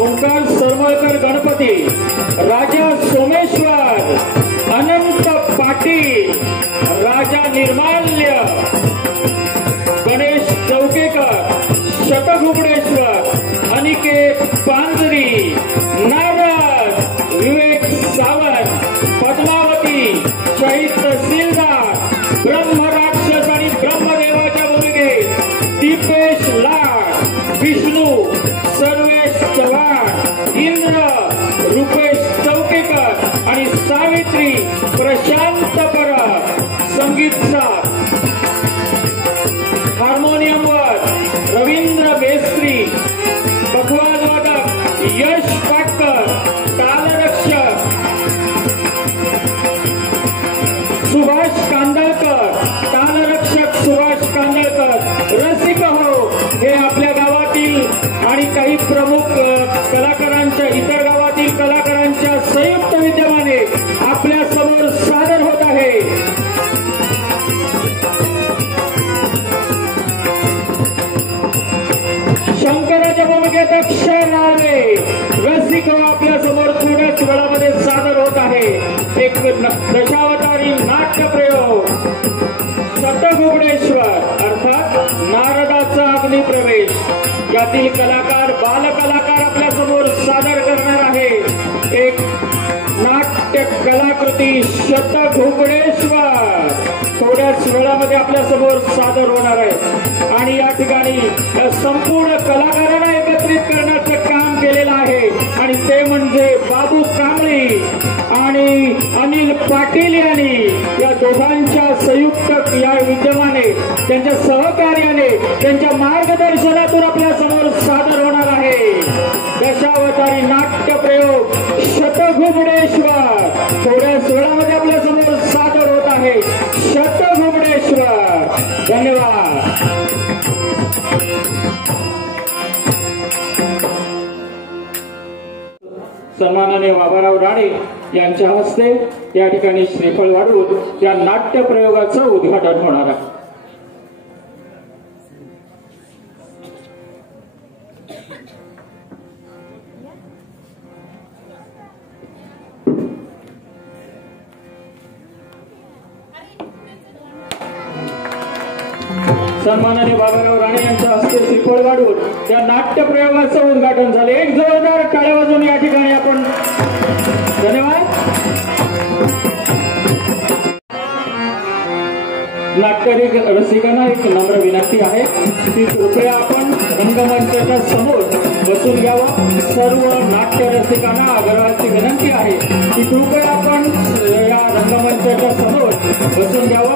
ओंकार सरवळकर गणपती, राजा सोमेश्वर, अनंत पाटील, राजा निर्माल्य, गणेश चौकेकर, शतघुबडेश्वर, अनिकेत पांजरी, नारद, विवेक सावंत, पद्मावती, शहीद तहसीलदार, ब्रह्मराक्षस आणि ब्रह्मदेवाच्या भूमिकेत दीपेश लाड, विष्णू, सर्वेश चव्हाण, इंद्र, रुपेश चौकेकर आणि सावित्री प्रशांत परब. संगीतचा हार्मोनियमवर रवींद्र बेस्त्री, पखवाजवादक यश पाटकर, तालरक्षक सुभाष कांदळकर, तालरक्षक सुभाष कांदळकर. रसिक हो हे आपल्या गावातील आणि काही प्रमुख कलाकारांच्या, इतर गावातील कलाकारांच्या संयुक्त विद्यमाने आपल्या समोर सादर होत आहे. शंकराच्या भूमिकेत अक्षय नारळे. रसिक हो आपल्या समोर थोड्याच वेळामध्ये सादर होत आहे एक दशावतारी नाट्य प्रयोग शतघुबडेश्वर अर्थात नारदाचा अग्निप्रवेश. यातील कलाकार, बालकलाकार आपल्या समोर सादर करणार आहे एक नाट्य कलाकृती शतघुबडेश्वर. थोड्याच वेळामध्ये आपल्या समोर सादर होणार आहे आणि या ठिकाणी संपूर्ण कलाकारांना एकत्रित करण्याचं काम केलेलं आहे आणि ते म्हणजे बाबू कांबळी आणि अनिल पाटील यांनी. या दोघांच्या संयुक्त या विद्यमाने, त्यांच्या सहकार्याने, त्यांच्या मार्गदर्शनातून आपल्या समोर सादर होणार आहे दशावतारी नाट्य प्रयोग शतघुबडेश्वर. थोड्याच वेळामध्ये आपल्या समोर सादर होत आहे शतघुबडेश्वर. धन्यवाद। सन्माननीय बाबाराव राणे यांच्या हस्ते या ठिकाणी श्रीफळ वाढवून या नाट्य प्रयोगाचं उद्घाटन होणार आहे। सन्माननीय बाबाराव राणे यांच्या हस्ते श्रीफळ वाढवून या नाट्य प्रयोगाचं उद्घाटन झाले। एक जोरदार टाळ्या वाजवून या ठिकाणी आपण धन्यवाद। नाट्य रसिकांना एक नम्र विनंती आहे की कृपया आपण रंगमंचाच्या समोर बसून घ्यावं। सर्व नाट्य रसिकांना आग्रहाची विनंती आहे की कृपया आपण या रंगमंचाच्या समोर बसून घ्यावं।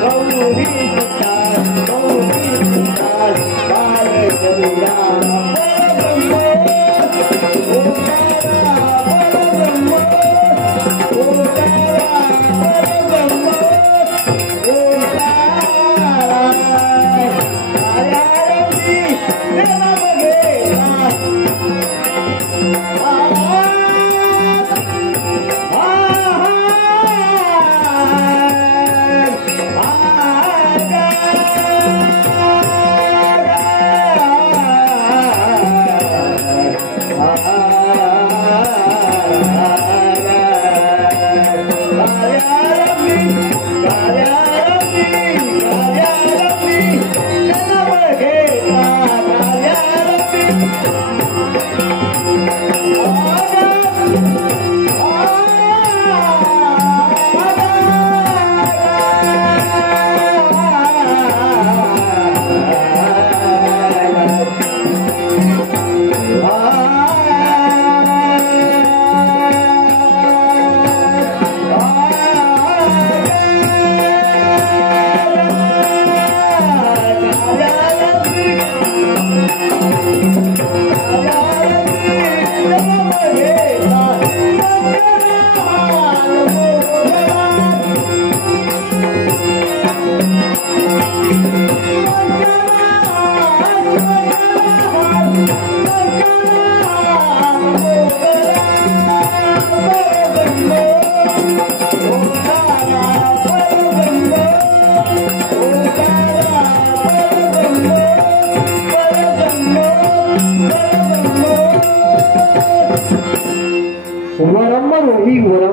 Gaurí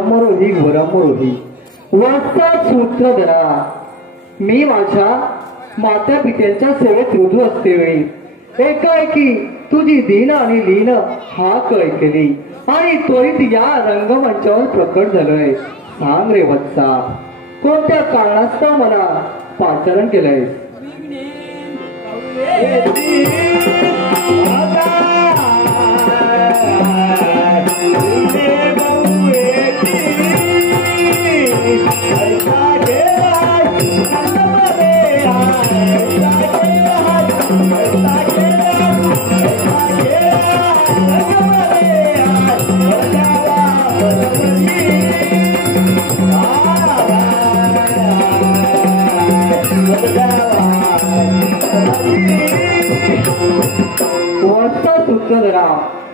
वरमरोही वरमरोही वाजता सूत्र धरा. मी माझ्या माता पित्यांच्या सेवेत रुजू असते वेळी एकाएकी तुझी दीन आणि लीन हाक ऐकली आणि त्वरित या रंगमंचावर प्रकट झालोय. सांग रे वत्सा, कोणत्या कारणास्तव मला पाचारण केलंय?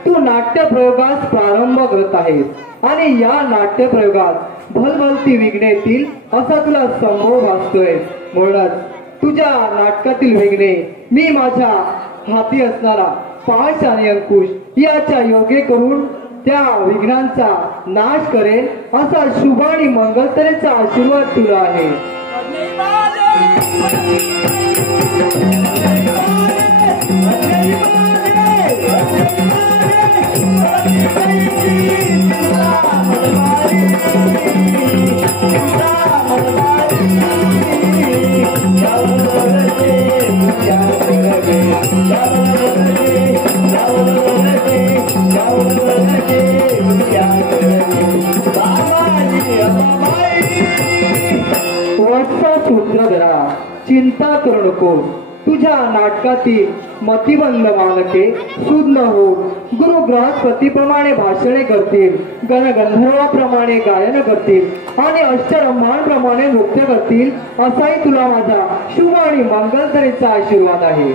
तू नाट्य प्रयोगास प्रारंभ करत आहेस आणि या नाट्य प्रयोगात भलभलती विघ्ने येतील असा तुला संभव भासतोय. म्हणूनच तुझ्या नाटकातील विघ्ने मी माझ्या हाती असणारा पाश आणि अंकुश याच्या योगे करून त्या विघ्नांचा नाश करेल असा शुभ आणि मंगलतेचा आशीर्वाद तुला आहे. सूत्रधरा, चिंता करू नको. तुझ्या नाटकातील मतिबंद मालके सुज्ञ हो गुरु बृहस्पतीप्रमाणे भाषणे करतील, गणगंधर्वाप्रमाणे गायन करतील आणि अष्टरंभांप्रमाणे नृत्य करतील असाही तुला माझा शुभ आणि मंगलतेचा आशीर्वाद आहे.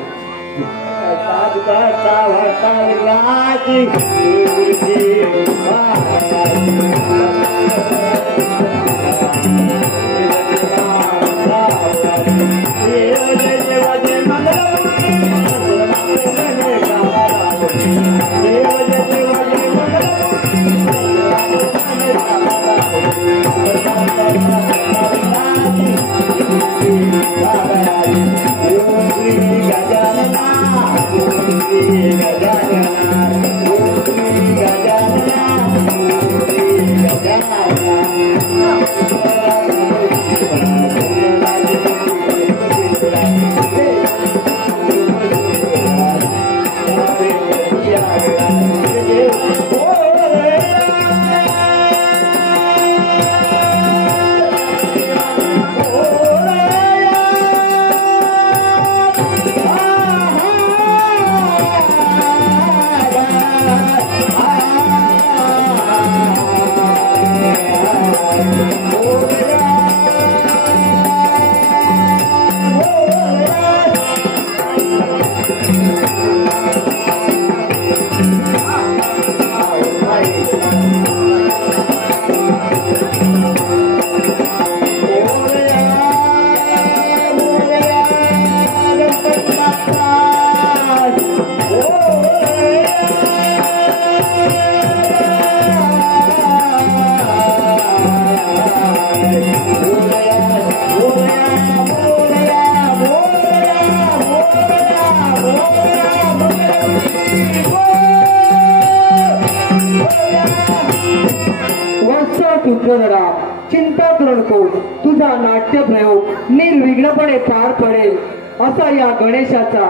चिंता करू नको. तुझा नाट्य प्रयोग निर्विघ्नपणे पार पडेल असा या गणेशाचा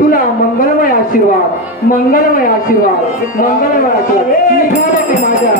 तुला मंगलमय आशीर्वाद, मंगलमय आशीर्वाद, मंगलमय आशीर्वाद. निघाले ते माझ्या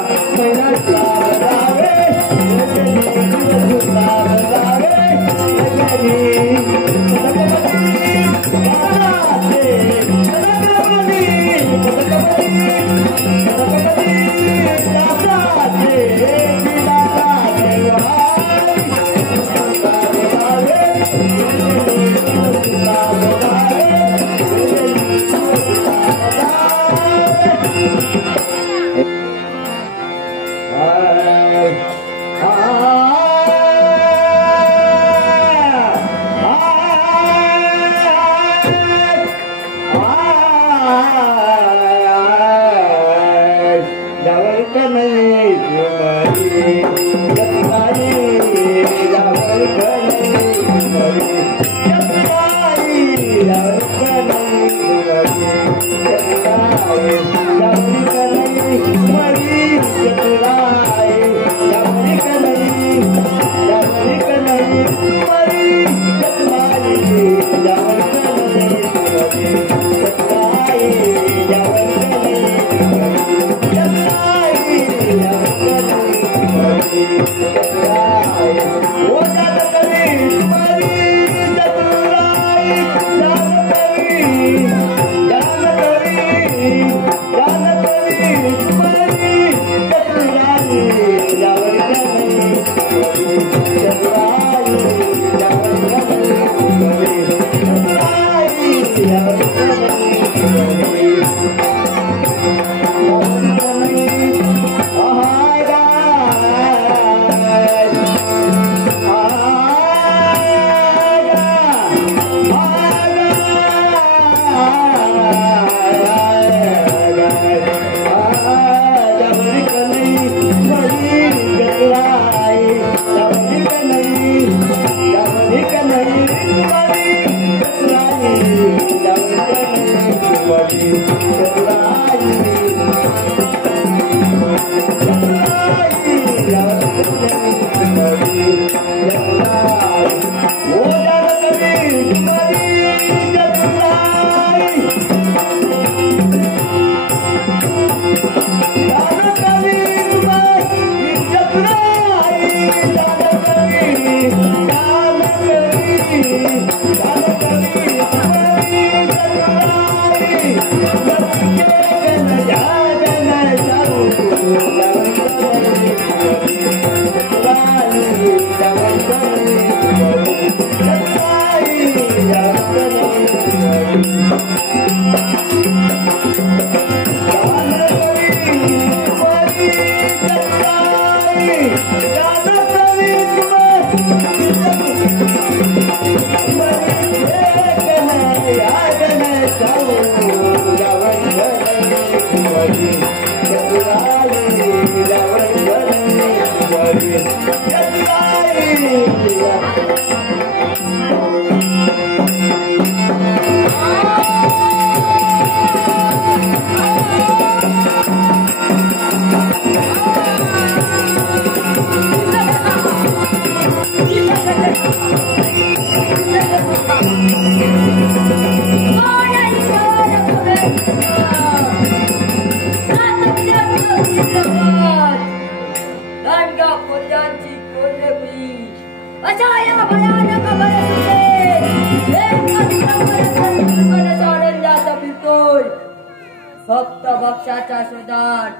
फक्त भक्ष्याच्या शोधात,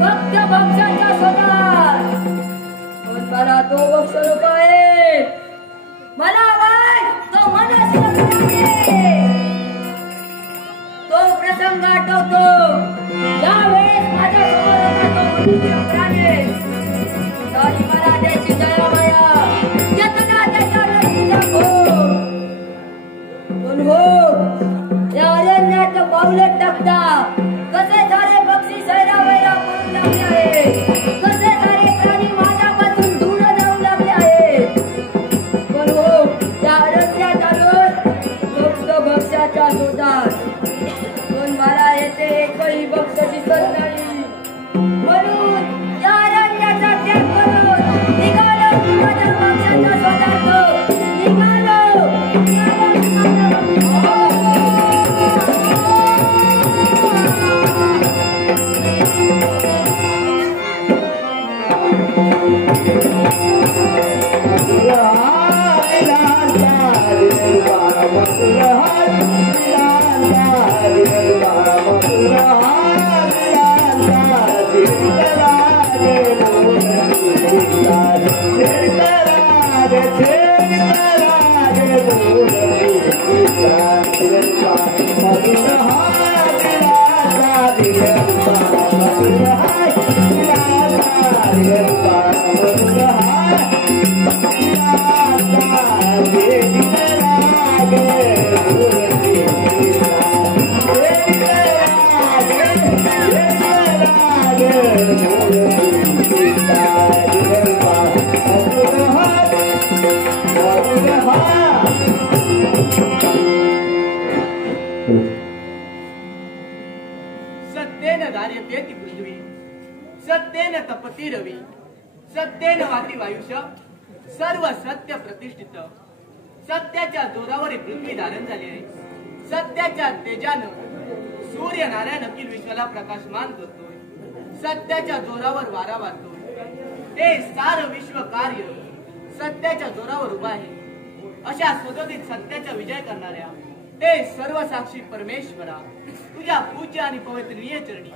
फक्त भक्ष्याच्या शोधात. पण मला तो भक्ष नको आहे, मला हवाय तो मनुष्य. तो प्रसंग आठवतो ज्यावेळेस माझ्या समोर होता तो मनुष्य प्राणी. तरी मला त्याची दयामाया यतना त्याच्यावर दाखव. पण हो या अरण्यात पावले टाकता कसे सारे पक्षी सैरावैरा पळून लागले आहे, कसे सारे प्राणी माझ्यापासून दूर जाऊ लागले आहे. पण हो त्या अरण्यात आलो फक्त भक्ष्याच्या शोधात. पण मला येथे एकही भक्ष दिसत नाही, म्हणून या अरण्याचा त्याग करून निघालो माझ्या भक्ष्याच्या शोधात. निघालो सत्येन धार्यते पृथ्वी, सत्येन तपती रवी, सत्येन वाती वायुष्य, सर्व सत्य प्रतिष्ठित. सत्याच्या जोरावर पृथ्वी धारण झाली आहे. सत्याच्या तेजानं सूर्य नारायण अखिल विश्वाला प्रकाशमान करतोय. सत्याच्या जोरावर वारा वाहतोय. हे सार विश्व कार्य सत्याच्या जोरावर उभा आहे. अशा सदोदित सत्याचा विजय करणाऱ्या हे सर्व साक्षी परमेश्वरा, तुझ्या पूज्य आणि पवित्रीय चरणी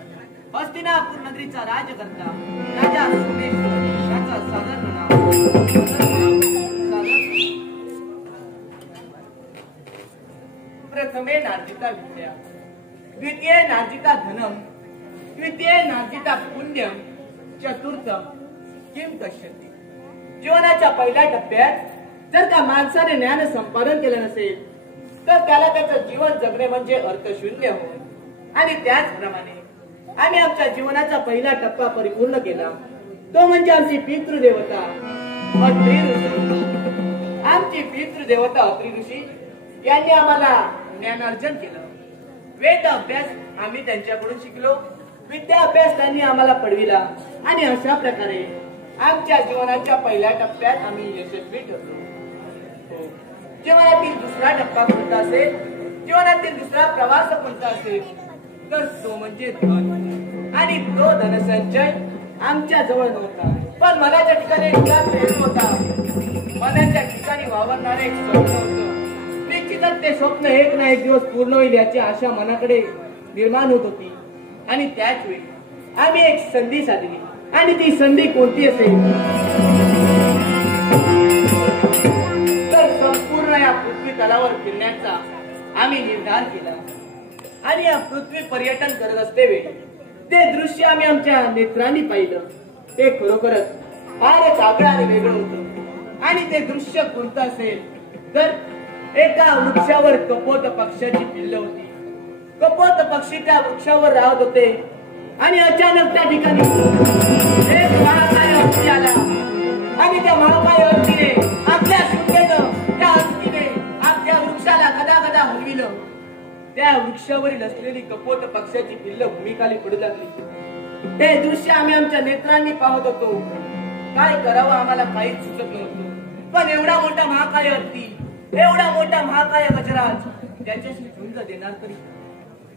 हस्तिनापूर नगरीचा राजकर्ता राजा सोमेश्वर याचा सादर प्रथमे नार्जिता विद्या, द्वितीय नार्जिता धनम, तृतीय नार्जिता पुण्यम, चतुर्थम किम कश्यती. जीवनाच्या पहिल्या टप्प्यात जर का माणसाने ज्ञान संपादन केलं नसेल तर त्याला त्याचं जीवन जगणे म्हणजे अर्थशून्य होय. आणि त्याचप्रमाणे आम्ही आमच्या जीवनाचा पहिला टप्पा परिपूर्ण केला, तो म्हणजे आमची पितृदेवता अत्रि ऋषी. आमची पितृदेवता अत्रि ऋषी यांनी आम्हाला ज्ञानार्जन केलं. वेद अभ्यास आम्ही त्यांच्याकडून शिकलो, विद्या अभ्यास त्यांनी आम्हाला पडविला आणि अशा प्रकारे आमच्या जीवनाच्या पहिल्या टप्प्यात आम्ही यशस्वी ठरलो. जीवनातील दुसरा टप्पा कोणता असेल, जीवनातील दुसरा प्रवास कोणता असेल तर तो म्हणजे धन. आणि तो धनसंचय आमच्या जवळ नव्हता, पण मनाच्या ठिकाणी एक प्रेम होता. मनाच्या ठिकाणी वावरणारे एक स्वप्न होतं. निश्चितच ते स्वप्न एक ना एक दिवस पूर्ण होईल याची आशा मनाकडे निर्माण होत होती. आणि त्याच वेळी आम्ही एक संधी साधली. आणि ती संधी कोणती असेल तर संपूर्ण या पृथ्वी तलावर फिरण्याचा आम्ही निर्धार केला. आणि या पृथ्वी पर्यटन करत असतेवेळी ते दृश्य आम्ही आमच्या नेत्रांनी पाहिलं. ते खरोखरच फारच आगळं आणि वेगळं होतं. आणि ते दृश्य कोणतं असेल तर एका वृक्षावर कपोत पक्ष्याची पिल्लं होती. कपोत पक्षी त्या वृक्षावर राहत होते आणि अचानक त्या ठिकाणी एक महाकाय हत्ती आला. आणि त्या महाकाय हत्तीने आपल्या शुद्धेनं त्या हत्तीने आपल्या वृक्षाला गदा गदा हलविलं. त्या वृक्षावरील असलेली कपोत पक्ष्याची पिल्लं भूमीखाली पडू लागली. ते दृश्य आम्ही आमच्या नेत्रांनी पाहत होतो. काय करावं आम्हाला काहीच सुचत नव्हतं. पण एवढा मोठा महाकाय हत्ती, एवढा मोठा महाकाय गजराज त्याच्याशी झुंज देणार तरी.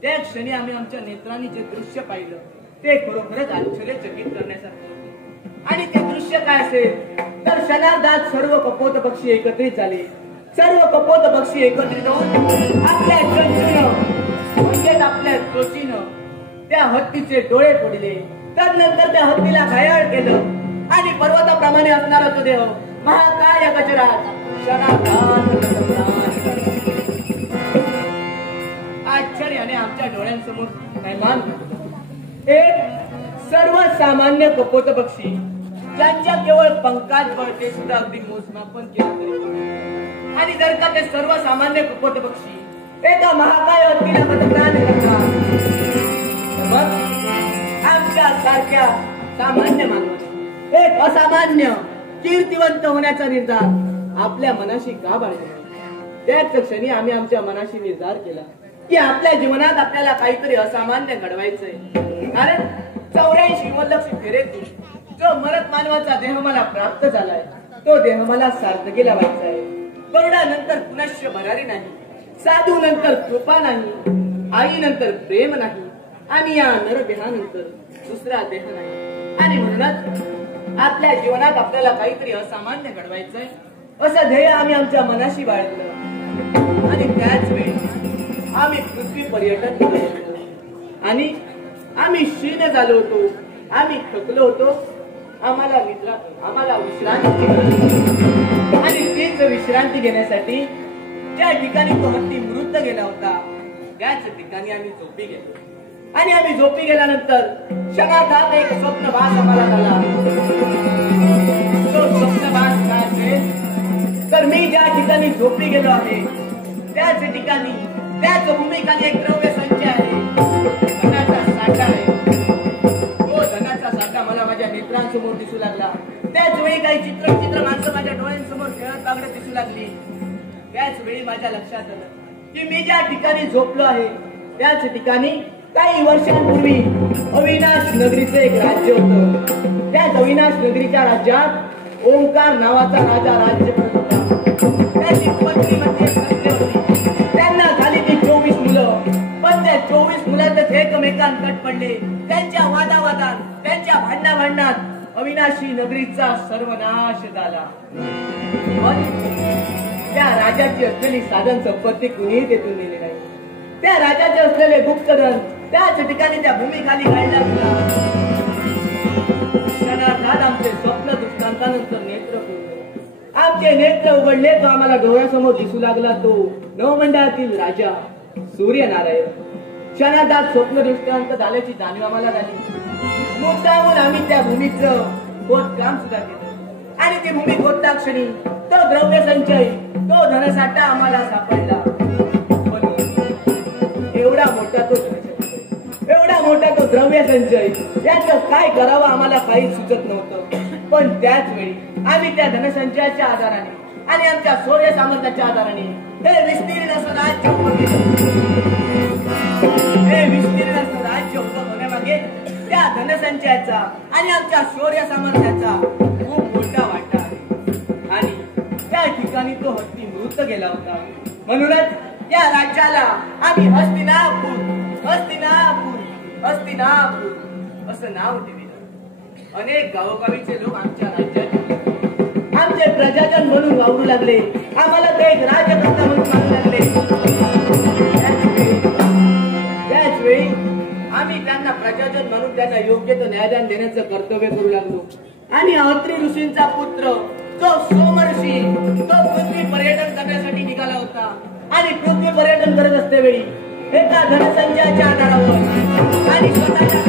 त्या क्षणी आम्ही आमच्या नेत्रांनी जे दृश्य पाहिलं ते खरोखरच आश्चर्यचकित करण्यासारखं होतं. आणि ते दृश्य काय असेल तर क्षणार्धात सर्व कपोत पक्षी एकत्रित झाले. सर्व कपोत पक्षी एकत्रित होऊन आपल्या चंचूनं म्हणजेच आपल्या चोचीनं त्या हत्तीचे डोळे फोडले. त्यानंतर त्या हत्तीला घायाळ केलं आणि पर्वताप्रमाणे असणारा तो देह महाकाय गजराज आश्चर्याने आमच्या डोळ्यांसमोर निर्माण झालं. एक सर्वसामान्य कपोत पक्षी ज्यांच्या केवळ पंखात बळते सुद्धा अगदी मोजमापन केलं. आणि जर का ते सर्वसामान्य कपोत पक्षी एका महाकाय हत्तीला मतदान करतात मग आमच्या सारख्या सामान्य मानवाने एक असामान्य कीर्तिवंत होण्याचा निर्धार आपल्या मनाशी का बाळगला. त्याच क्षणी आम्ही आमच्या मनाशी निर्धार केला की आपल्या जीवनात आपल्याला काहीतरी असामान्य घडवायचंय. कारण 84 वल्लक्षी फेरेतून जो मरत मानवाचा देह मला प्राप्त झालाय तो देह मला सार्थकी लावायचा आहे. करुणानंतर पुनश्च भरारी नाही, साधू नंतर कृपा नाही, आई नंतर प्रेम नाही आणि या नरदेहानंतर दुसरा देह नाही. आणि म्हणूनच आपल्या जीवनात आपल्याला काहीतरी असामान्य घडवायचंय असं ध्येय आम्ही आमच्या मनाशी बाळगलं. आणि त्याच वेळी आम्ही पृथ्वी पर्यटन करत होतो आणि आम्ही क्षीण झालो होतो. आम्ही थकलो होतो. आम्हाला विश्रांती आणि तीच विश्रांती घेण्यासाठी ज्या ठिकाणी तो हत्ती मृत गेला होता त्याच ठिकाणी आम्ही झोपी गेलो. आणि आम्ही झोपी गेल्यानंतर क्षणार्धात एक स्वप्नभास आम्हाला झाला. तो स्वप्नभास काय असेल तर मी ज्या ठिकाणी झोपी गेलो आहे त्याच ठिकाणी त्याच भूमीखाली एक द्रव्य संच आहे, धनाचा साठा आहे. तो धनाचा साठा मला माझ्या नेत्रांसमोर दिसू लागला. त्याच वेळी काही चित्र माणसं माझ्या डोळ्यांसमोर खेळत बागडत दिसू लागली. त्याच वेळी माझ्या लक्षात आलं की मी ज्या ठिकाणी झोपलो आहे त्याच ठिकाणी काही वर्षांपूर्वी अविनाश नगरीचे एक राज्य होतं. त्याच अविनाश नगरीच्या राज्यात ओंकार नावाचा राजा राज्य करत होता. त्याची पत्नीमध्ये सत्य होती. त्यांना झाली ती 24 मुलं. पण त्या 24 मुलातच एकमेकांत कट पडले. त्यांच्या वादावादात त्यांच्या भांडणात अविनाशी नगरीचा सर्वनाश झाला. पण त्या राजाची असलेली साधन संपत्ती कुणीही तेथून नेली नाही. त्या राजाचे असलेले गुप्तधन त्याच ठिकाणी त्या भूमीखाली गाडला गेला. क्षणार्धात आमचे स्वप्न दृष्टांतानंतर नेत्र खुलले. आमचे नेत्र उघडले तो आम्हाला डोळ्यासमोर दिसू लागला तो नवमंडळातील राजा सूर्यनारायण. क्षणार्धात स्वप्न दृष्टांत झाल्याची जाणीव आम्हाला झाली. मुद्दामून आम्ही त्या भूमीचं खोदकाम सुद्धा केलं आणि ती भूमी खोदता क्षणी तो द्रव्य संचय, तो धनसाठा आम्हाला सापडला. एवढा मोठा तो धनसंचय, एवढा मोठा तो द्रव्य संचय, त्याचं काय करावं आम्हाला काही सुचत नव्हतं. पण त्याच वेळी आम्ही त्या धनसंचयाच्या आधाराने आणि आमच्या शौर्य सामर्थ्याच्या आधाराने हे विस्तीर्ण असं राज्य उभं होण्यामागे त्या धनसंचयाचा आणि आमच्या शौर्य सामर्थ्याचा खूप मोठा वाटा आहे. आणि त्या ठिकाणी तो हत्ती मृत गेला होता. म्हणूनच या राज्याला आम्ही हस्तिनापूर हस्तिनापूर हस्तिनापूर असं नाव दिले. अनेक गावोगावीचे लोक आमच्या राज्यात आमचे प्रजाजन म्हणून वावरू लागले. आम्हाला ते एक राजकर्ता म्हणून मानू लागले. त्याच वेळी आम्ही त्यांना प्रजाजन म्हणून त्यांना योग्य तो न्यायदान देण्याचं कर्तव्य करू लागलो. आणि अत्रि ऋषींचा पुत्र तो सोमर्षी तो पृथ्वी पर्यटन करण्यासाठी निघाला होता. आणि पृथ्वी पर्यटन करत असते वेळी एका धनसंचयाच्या आधारावर आणि स्वतःच्या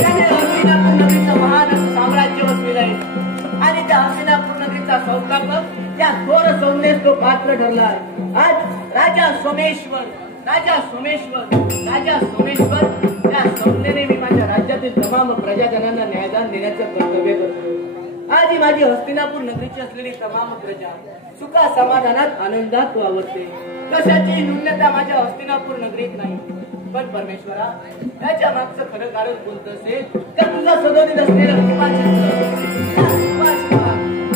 त्याने हस्तिनापूर नगरीचं महान असं साम्राज्य वसविलं आहे. आणि त्या हस्तिनापूर नगरीचा संस्थापक त्या थोर सौम्येस तो पात्र ठरला. आज राजा सोमेश्वर त्या सौम्येने मी माझ्या राज्यातील तमाम प्रजाजनांना न्यायदान देण्याचं कर्तव्य करतो. आज ही माझी हस्तिनापूर नगरीची असलेली तमाम प्रजा सुखा समाधानात आनंदात वावरते. कशाची न्यूनता माझ्या हस्तिनापूर नगरीत नाही. पण परमेश्वरा, याच्या मागचं खरं कारण बोलत असेल तर तुझा सदोदित असलेलं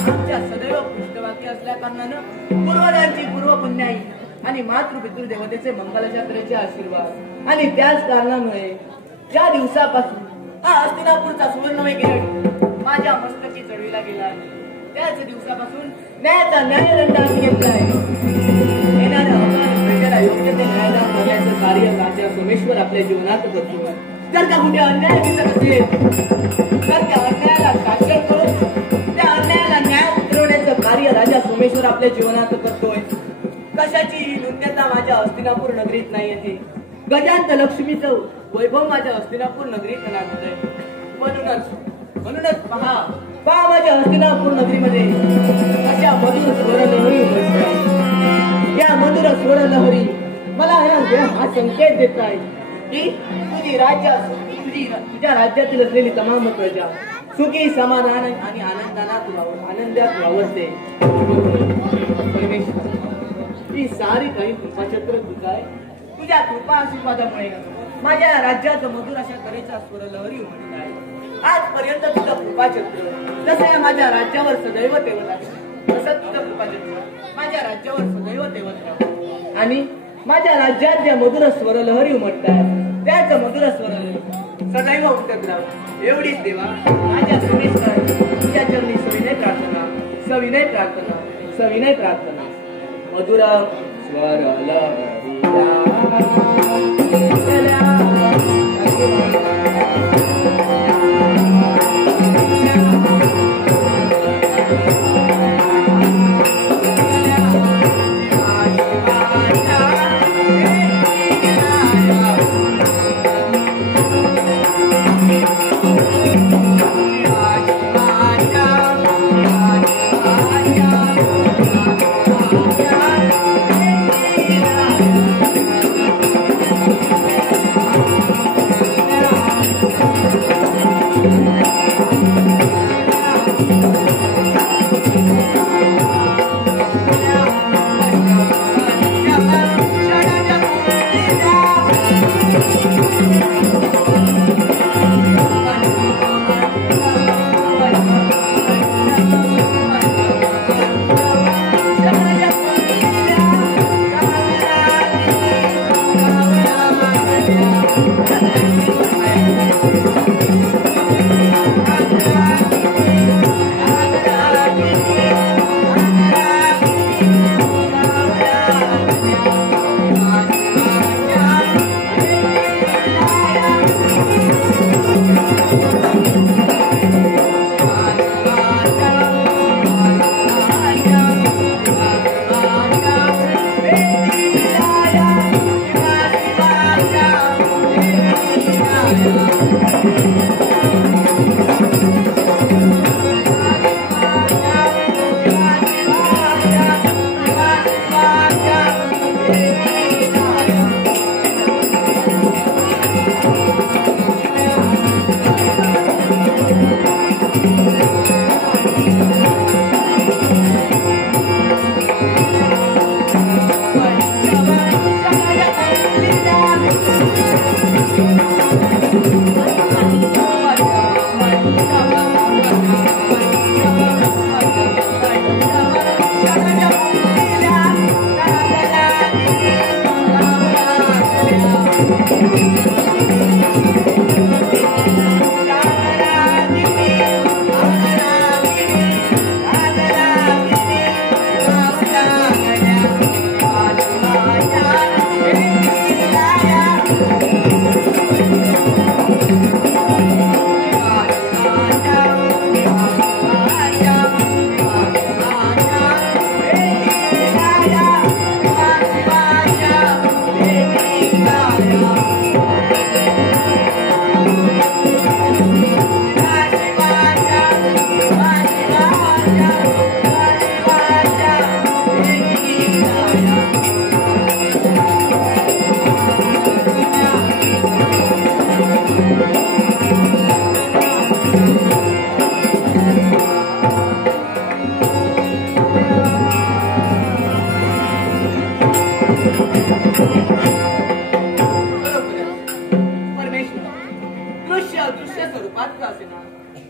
आमच्या सदैव पृष्ठभागी असल्या कारणानं पूर्वजांची पूर्वपुण्याई आणि मातृपितृ देवतेचे मंगलाचात्रेचे आशीर्वाद आणि त्याच कारणामुळे ज्या दिवसापासून हा हस्तिनापूरचा सुवर्णमय माझ्या मस्तकी चढविला गेला आहे त्याच दिवसापासून न्यायाचा न्यायदंड आम्ही घेतलाय. येणाऱ्या अवकाश प्रजेला योग्य ते न्यायदान करण्याचं कार्य राजा सोमेश्वर आपल्या जीवनात करतो. जर का कुठे अन्याय दिसत असेल तर त्या अन्यायाला शासन करून त्या अन्यायाला न्याय उतरवण्याचं कार्य राजा सोमेश्वर आपल्या जीवनात करतोय. कशाची न्यूनता माझ्या हस्तिनापूर नगरीत नाही येते. गजांत लक्ष्मीचं वैभव माझ्या हस्तिनापूर नगरीत नांदतंय. म्हणूनच पहा माझ्या हस्तिनापूर नगरीमध्ये अशा मधुर स्वर लहरी उमटतात. या मधुर स्वर लहरी मला हा संकेत देत आहे की तुझ्या राज्यातील असलेली तमाम प्रजा सुखी समाधान आणि आनंदात वावरते. परमेश्वर, ही सारी काही कृपाछत्र तुझा आहे. तुझ्या कृपा आशीर्वादामुळे माझ्या राज्यात मधुर अशा तऱ्हेच्या स्वर लहरी उमटत आहे. आजपर्यंत तुझं कृपाछत्र जसं या माझ्या राज्यावर सदैव तेवत आहे तसं तुझं कृपाछत्र माझ्या राज्यावर सदैव तेवत राहावं. आणि माझ्या राज्यात ज्या मधुर स्वर लहरी उमटत आहे त्याच मधुर स्वर लहरी सदैव उमटत राहावं एवढीच देवा माझ्या सोमेश्वर तुझ्या चरणी सविनय प्रार्थना. मधुर स्वर लहरी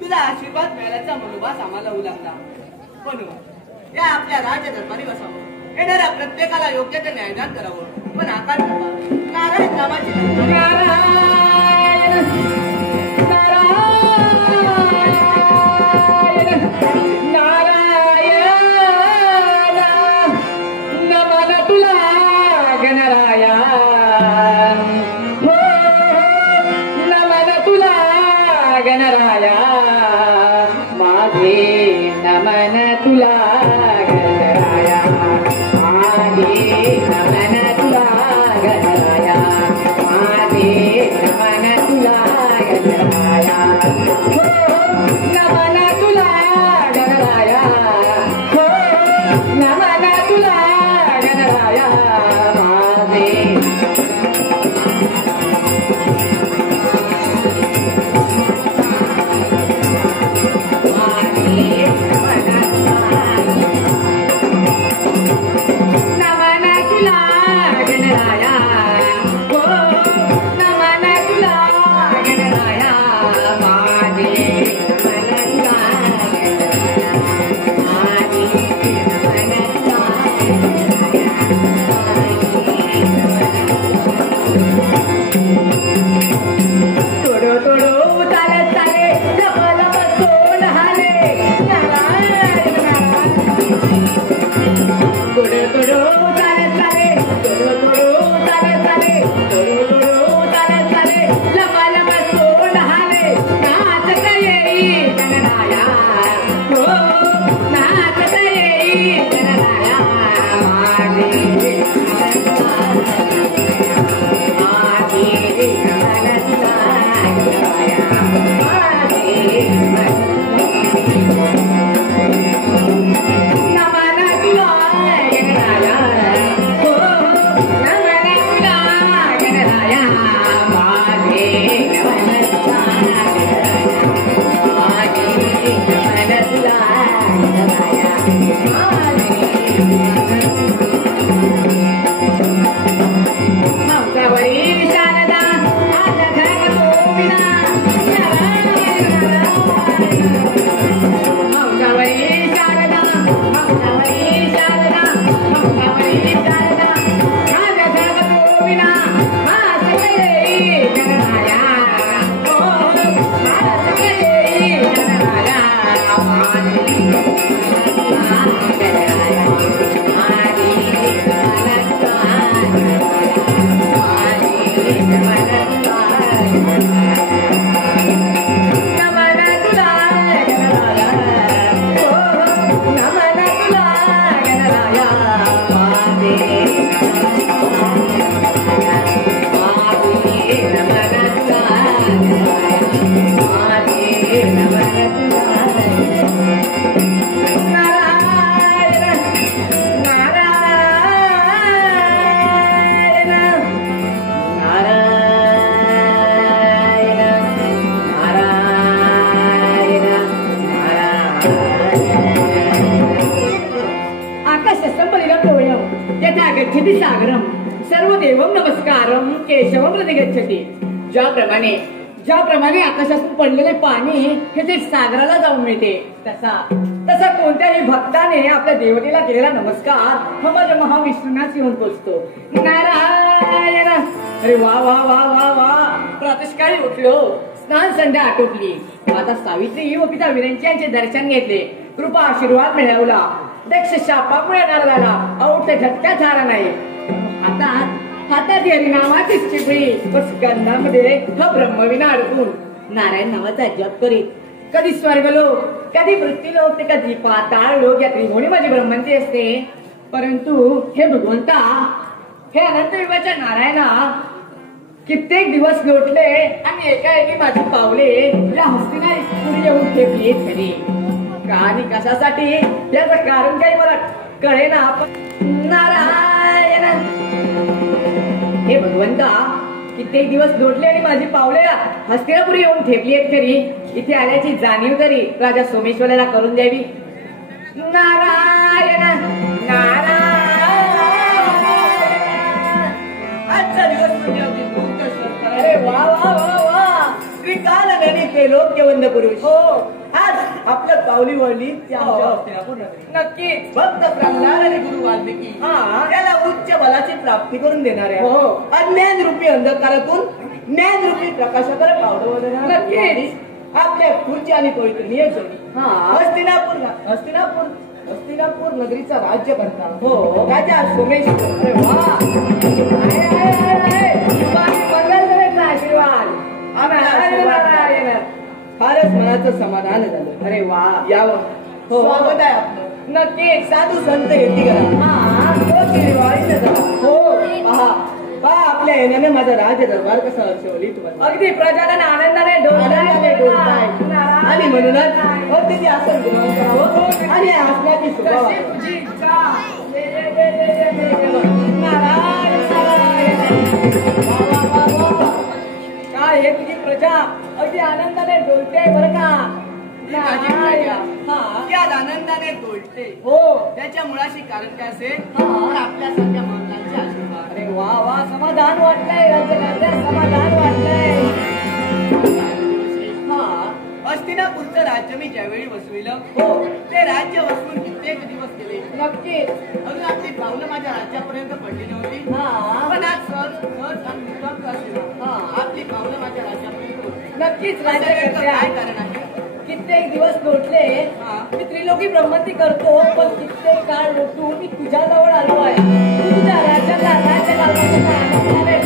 तुझा आशीर्वाद मिळाल्याचा मनोभास आम्हाला होऊ लागला. म्हणून या आपल्या राज दरबारी बसावं, येणाऱ्या प्रत्येकाला योग्य ते न्यायदान करावं. पण आकार नारायण नामाची गणराया माझे नमन तुला गणराया, माझे नमन तुला गणराया, माझे नमन तुला गणराया, नमन तुला गणराया, नमन तुला गणराया माझे. ज्याप्रमाणे आकाशातून पडलेले पाणी हे ते सागराला जाऊन मिळते, तसा कोणत्याही भक्ताने आपल्या देवतेला केलेला नमस्कार हा माझ्या महाविष्णूंनाच येऊन पोचतो. नारायण. अरे वा वा वा वा वा. प्रातःकाळी उठलो, स्नान संध्या आटोपली, आता सावित्री व पिता विरंची यांचे दर्शन घेतले, कृपा आशीर्वाद मिळवला. दक्ष शापामुळे नारदाला औट झटका झाला नाही. आता हातात हरिनामाची चिपळी व स्कंदामध्ये हा ब्रह्मविना अडकून नारायण नावाचा जप करीत कधी स्वर्गलोक, कधी पृथ्वीलोक, ते कधी पाताळ लोक, या त्रिभुवनी माझी भ्रमंती असते. परंतु हे भगवंता, हे अनंत युगाच्या नारायणा, कित्येक दिवस लोटले आणि एकाएकी माझी पावले या हस्तिनापुरी येऊन ठेपली खरी. का आणि कशासाठी याचं कारण काही मला कळेना. पण नारायण, हे भगवंता, कित्येक दिवस लोटले आणि माझी पावले हस्तिनापुरी येऊन ठेपली आहेत खरी. इथे आल्याची जाणीव तरी राजा सोमेश्वराला करून द्यावी. नारायण नारायण. आजचा दिवस म्हणजे अगदी सुंदर सत्कार. अरे वा वा वा वा. श्रीकाल गणित लोक्यवंद पुरुष. हो, आज आपल्या पावली वळली त्या हो. हस्तिनापूर नगरी. नक्कीच. भक्त प्रल्हाद आणि गुरु वाल्मिकी हा. त्याला उच्च बलाची प्राप्ती करून देणाऱ्या हो. अज्ञान रूपी अंधकारातून ज्ञान रूपी प्रकाशाकडे पावलं नक्कीच. आपल्या पुढची आणि पवित्रणीय जणी हा. हस्तिनापूर नगरीचा राज्य करता. हो. राजा सोमेश्वर. अरे वा. आहे, आहे, आहे, आहे. शुभांगी मंगल देवेचा आशीर्वाद. नारायण. फारच मनाचं समाधान झालं. अरे वा. यावं. हो. स्वागत आहे आपलं. नक्कीच. साधू संत येती करा. हा. तो दिवाळीला जा. हो. पहा आपल्या येण्याने माझा राज दरबार कसा हर्षवली तुम्हाला. अगदी प्रजाजन आनंदाने आनंदाने डोलताय. नारायण. आणि म्हणूनच अगदी आसन ग्रहण करावं आणि आसनाची सुरुवात. कशी तुझी इच्छा. ये, ये, ये, ये, ये, ये, ये. नारायण नारायण. वा, वा, वा, वा. काय हे तुझी प्रजा अगदी आनंदाने डोलते बरं का. माझी प्रजा हा. या आनंदाने डोलते. हो. त्याच्या मुळाशी कारण काय असेल हा. तर आपल्यासारख्या माणसांचे आशीर्वाद. अरे वा वा. समाधान वाटलंय राज्यकर्त्या, समाधान वाटलंय. हा. हस्तिनापूरचं राज्य मी ज्यावेळी वसविलं हो. ते राज्य वसवून कित्येक दिवस गेले. नक्कीच. अजून आपली पावलं माझ्या राज्यापर्यंत पडली नव्हती. हा. पण आज सहज सहज आणि निष्काम असेल. हा. आपली पावलं माझ्या राज्यापर्यंत पोहोचली. नक्कीच त्याचं राज्यकर्त्या. काय कारण आहे? कित्येक दिवस लोटले हा. मी त्रिलोकी ब्रह्मती करतो, पण कित्येक काळ लोटून मी तुझ्या जवळ आलो आहे. तू तुझ्या राज्याचा राज्यकारभाराचा आनंदाने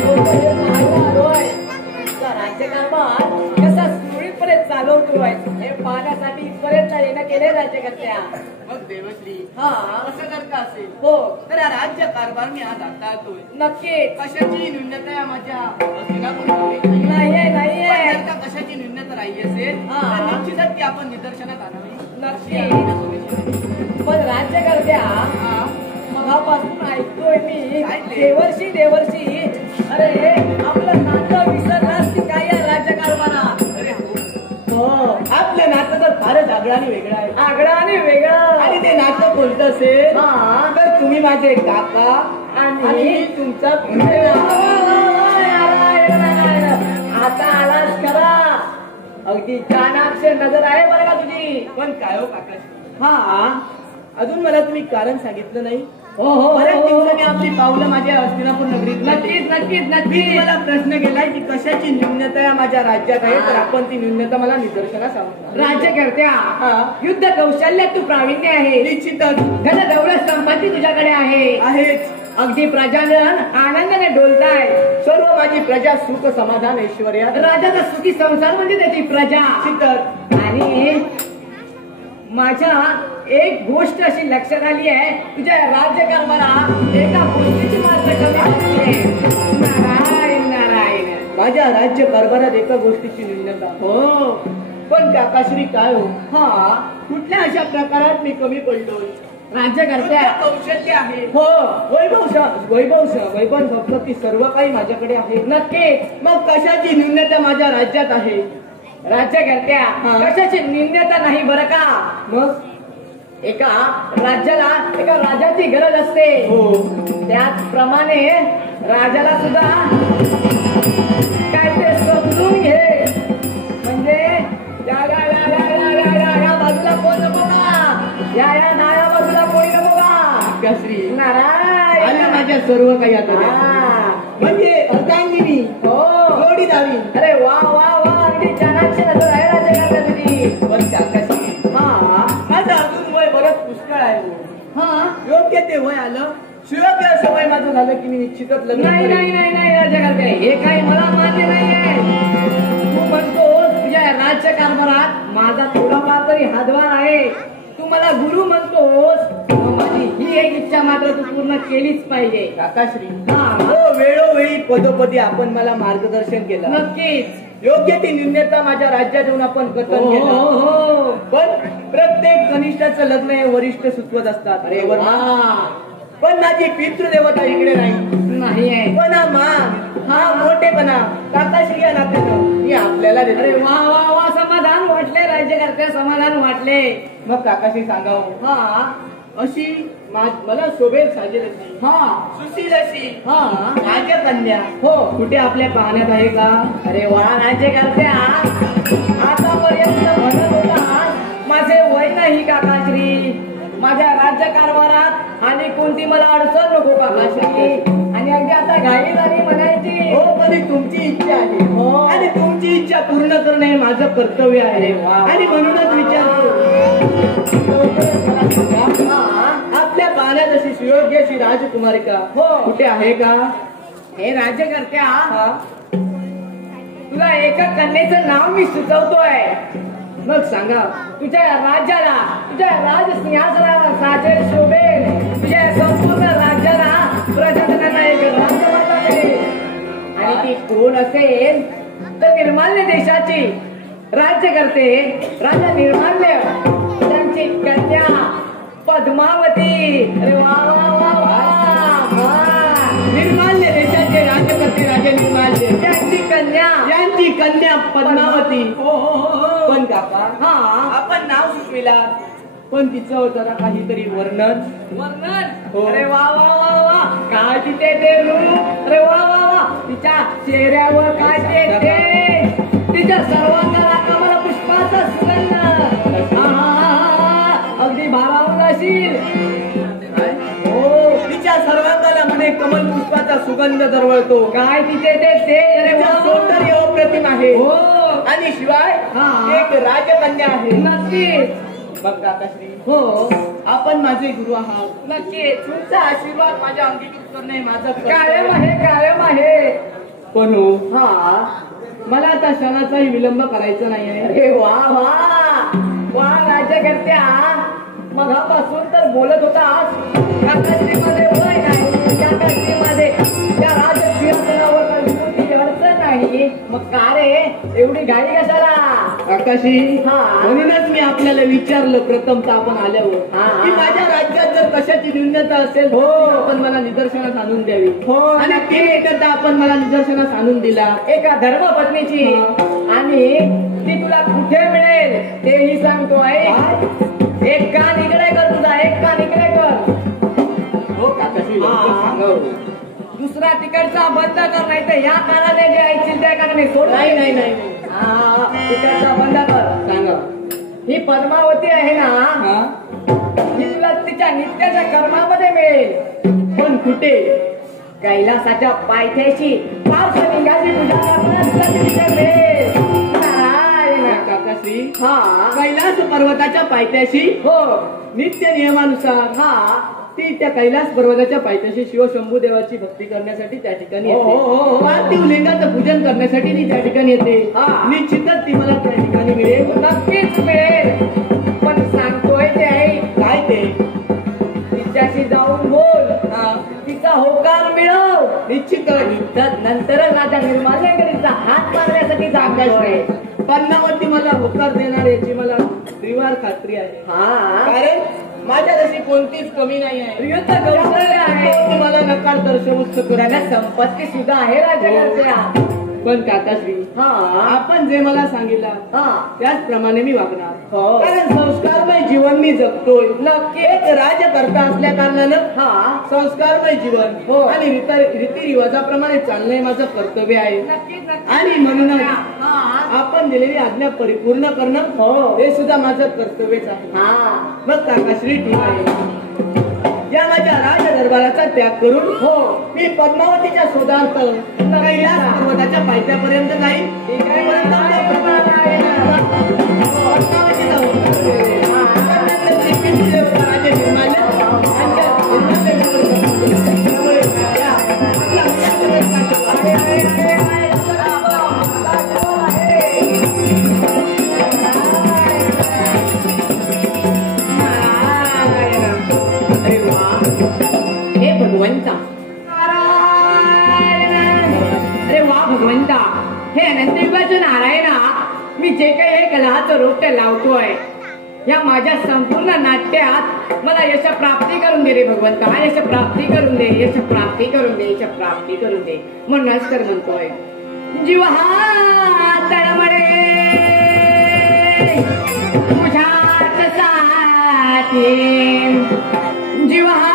आलोय. तुझा राज्यकारभार कसा सुरळीतपणे चालवतोय हे पाहण्यासाठी इथपर्यंत येणं केले राज्यकर्त्या. मग देवश्री हा. असं जर का असेल हो. तर हा राज्य कारभार मी आज हाताळतोय. नक्कीच. कशाची न्यूनता आहे माझ्या हस्तिनापूरमध्ये? नाहीये पण नाहीये. जर का कशाची न्यूनता राहिली असेल हा. तर निश्चितच ती आपण निदर्शनात आणावी. नक्की. पण राज्यकर्त्या हा. मगापासून ऐकतोय मी काय ते? देवर्षी देवर्षी. अरे आपलं नातं विसरलास की काय या राज्यकारभारात. अरे हो. हो. आपलं नातं तर फारच आगळं आणि वेगळं आहे. आगळं आणि वेगळं. आणि ते नातं कोणतं असेल हा. तर तुम्ही माझे काका आणि मी तुमचा पुतण्या. आता आलास खरा. अगदी चाणाक्ष नजर आहे बरं का तुझी. पण काय हो काकाजी, हा. अजून मला तुम्ही कारण सांगितलं नाही. हो हो बऱ्याच हो. दिवसांनी आपली पावलं माझ्या हस्तिनापूर नगरीत नक्कीच नक्कीच मी नक्कीच. तुम्हाला प्रश्न केलाय की कशाची न्यूनता या माझ्या राज्यात आहे, तर आपण ती न्यूनता मला निदर्शनास आणू. राज्यकर्त्या हा. युद्ध कौशल्यात तू प्रावीण्य आहे. निश्चितच घन दौलत संपत्ती तुझ्याकडे आहे. आहेच. अगदी प्रजाजन आनंदाने डोलताय. सर्व माझी प्रजा सुख समाधान ऐश्वर्यात. राजाचा सुखी संसार म्हणजे त्याची प्रजा. निश्चितच. आणि माझ्या एक गोष्ट अशी लक्षात आली आहे, तुझ्या राज्यकारभारात एका गोष्टीची मात्र कमी झाली आहे. नारायण नारायण. माझ्या राज्य कारभारात एका गोष्टीची न्यूनता. हो. पण काकाश्री काय हो, हा. कुठल्या अशा प्रकारात मी कमी पडलोय? राज्यकर्त्या. कौशल्य आहे. हो. वैभव संपत्ती सर्व काही माझ्याकडे आहे. नक्की. मग कशाची न्यूनता माझ्या राज्यात आहे? राज्यकर्त्या हा. कशाची न्यूनता नाही बरं का. मग एका राज्याला एका राजाची गरज असते. हो. त्याचप्रमाणे राजाला सुद्धा काय ते समजून घे. म्हणजे या बाजूला कोण नको का, या डाव्या बाजूला कोणी नको का. काकाश्री नारायण. आलं माझ्या सर्व काही आता. हा. म्हणजे अर्धांगिनी हो. जोडी दावी. अरे वा वा वा. अगदी चाणाक्ष नजर आहे राज्यकर्त्या तुझी. पण काकाश्री हा. माझं अजून वय बरंच पुष्कळ आहे हो. हा. योग्य ते वय आलं, सुयोग्य असं वय माझं झालं की मी निश्चितच लग्न नाही करेन. नाही नाही नाही राज्यकर्ते, हे काही मला मान्य नाहीये. तू म्हणतो तुझ्या राज्यकारभारात माझा थोडाफार तरी हातभार आहे. तू मला गुरु म्हणतोस, मग माझी ही एक इच्छा मात्र तू पूर्ण केलीच पाहिजे. काकाश्री, वेळोवेळी पदोपदी आपण मला मार्गदर्शन केलं. नक्कीच योग्य ती निर्णयता माझ्या राज्यात येऊन आपण कथन केलं. पण प्रत्येक कनिष्ठाचं लग्न हे वरिष्ठ सुचवत असतात. अरे पण माझी पितृदेवता इकडे नाही. पण हा मोठेपणा काकाश्री या नात्यानं मी आपल्याला देतो. अरे वा वा वा, समाधान वाटले राज्यकर्त्या, समाधान वाटले. मग काकाश्री सांगावं, हा अशी मला शोभेत साजेल अशी, सुशील अशी राजकन्या हो कुठे आपल्या पाहण्यात आहे का? अरे वा राज्यकर्त्या, आतापर्यंत म्हणत होता माझे वय नाही काकाश्री, माझ्या राज्यकारभारात आणि कोणती मला अडचण नको काकाश्री. आणि अगदी आता घाई झाली म्हणायची. हो पण तुमची इच्छा आहे आणि तुमची इच्छा पूर्ण करणे हे माझं कर्तव्य आहे. आणि म्हणूनच विचारतो, आपल्या पाण्यात अशी सुयोग्य अशी राजकुमारिका हो कुठे आहे का? हे राज्यकर्त्या, तुला एका कन्येचं नाव मी सुचवतोय. मग सांगा, तुझ्या राज्याला, तुझ्या राजसिंहासनाला साजेल शोभेल, तुझ्या संपूर्ण राज्याला, प्रजाजनांना एक राजमाता मिळेल. आणि ती कोण असेल तर निर्माल्य देशाची राज्यकर्ते राजा निर्माल्य, त्यांची कन्या पद्मावती. अरे वा वा वा वा, निर्माल्य देशाचे राज्यकर्ते राजे निर्माल्य, त्यांची कन्या पद्मावती. पण काका, आपण नाव सुचविला, पण तिचं जरा काहीतरी वर्णन. अरे वा वा वा वा, काय तिथे ते रूप. अरे वा वा वा, तिच्या चेहऱ्यावर काय ते, तिच्या सर्वांगाला कमल पुष्पाचा सुगंध. अगदी भारावून जाशील. तिच्या सर्वांगाला म्हणे कमल पुष्पाचा सुगंध दरवळतो. काय तिथे ते सौंदर्य अप्रतिम आहे. हो, आणि शिवाय एक राजकन्या आहे. नक्कीच. मग काकाश्री, हो आपण माझे गुरु आहात. नक्कीच तुमचा आशीर्वाद माझ्या अंगीकृत करणे माझं कायम आहे. पण हो, मला आता क्षणाचाही विलंब करायचा नाहीये. अरे वा वा राज्यकर्त्या, मगापासून तर बोलत होतास काकाश्रीमध्ये वय नाही, काकाश्रीमध्ये त्या राजसिंहासनावर अडचण नाही. मग का रे एवढी घाई कशाला? काकाश्री, म्हणूनच मी आपल्याला विचारलं प्रथमतः आपण आल्यावर की माझ्या राज्यात जर कशाची न्यूनता असेल हो आपण मला निदर्शनास आणून द्यावी. हो, आणि ती न्यूनता आपण मला निदर्शनास आणून दिला एका धर्मपत्नीची. आणि ती तुला कुठे मिळेल तेही सांगतो आहे. एक कान इकडे कर तुझा, एक कान इकडे कर. हो काकाश्री, दुसरा तिकडचा बंद कर, नाही तर या कानाने जे ऐकशील त्या कानाने सोड. नाही तिकडचा बंद कर. सांगा, ही पद्मावती आहे ना, ही तुला तिच्या नित्याच्या कर्मामध्ये मिळेल. पण कुठे? कैलासाच्या पायथ्याशी पार्श्वलिंगाची पूजा करण्यास मिळेल. काकाश्री, कैलास पर्वताच्या पायथ्याशी हो नित्य नियमानुसार ती त्या कैलास पर्वताच्या पायथ्याशी शिवशंभू देवाची भक्ती करण्यासाठी त्या ठिकाणी येते. पार्थिव लिंगाचं पूजन करण्यासाठी ती त्या ठिकाणी येते. निश्चितच ती मला त्या ठिकाणी मिळेल. नक्कीच मिळेल. पण सांगतोय ते आहे काय ते, तिच्याशी जाऊन बोल, तिचा होकार मिळव. निश्चितच नंतरच राजा निर्माल्यकरीचा हात मारण्यासाठी सांगतोय. पद्मावती मला होकार देणार याची मला त्रिवार खात्री आहे. कारण माझ्या तशी कोणतीच कमी नाही आहे. युद्ध कौशल्य आहे, तुम्हाला नकार दर्शवूच करायला संपत्ती सुद्धा आहे राज्यकर्त्या. पण काकाश्री, आपण जे मला सांगितलं त्याचप्रमाणे मी वागणार. कारण संस्कारमय जीवन मी जगतोय. एक राज्यकर्ता असल्या कारणानं संस्कारमय जीवन आणि रीतिरिवाजाप्रमाणे चालणे माझं कर्तव्य आहे. आणि म्हणूनच आपण दिलेली आज्ञा परिपूर्ण करणं हे सुद्धा माझं कर्तव्यच आहे. मग काकाश्री, ठीक आहे, या माझ्या राज दरबाराचा त्याग करून हो मी पद्मावतीच्या शोधार्थ कैलास पर्वताच्या पायथ्यापर्यंत जाईल. नावाचं रोपटे लावतोय या माझ्या संपूर्ण नाट्यात मला यश प्राप्ती करून दे रे भगवंता, यश प्राप्ती करून दे, यश प्राप्ती करून दे, यश प्राप्ती करून दे म्हणूनच तर म्हणतोय जीव हा तळमळे तुझ्याच साठी, जीव हा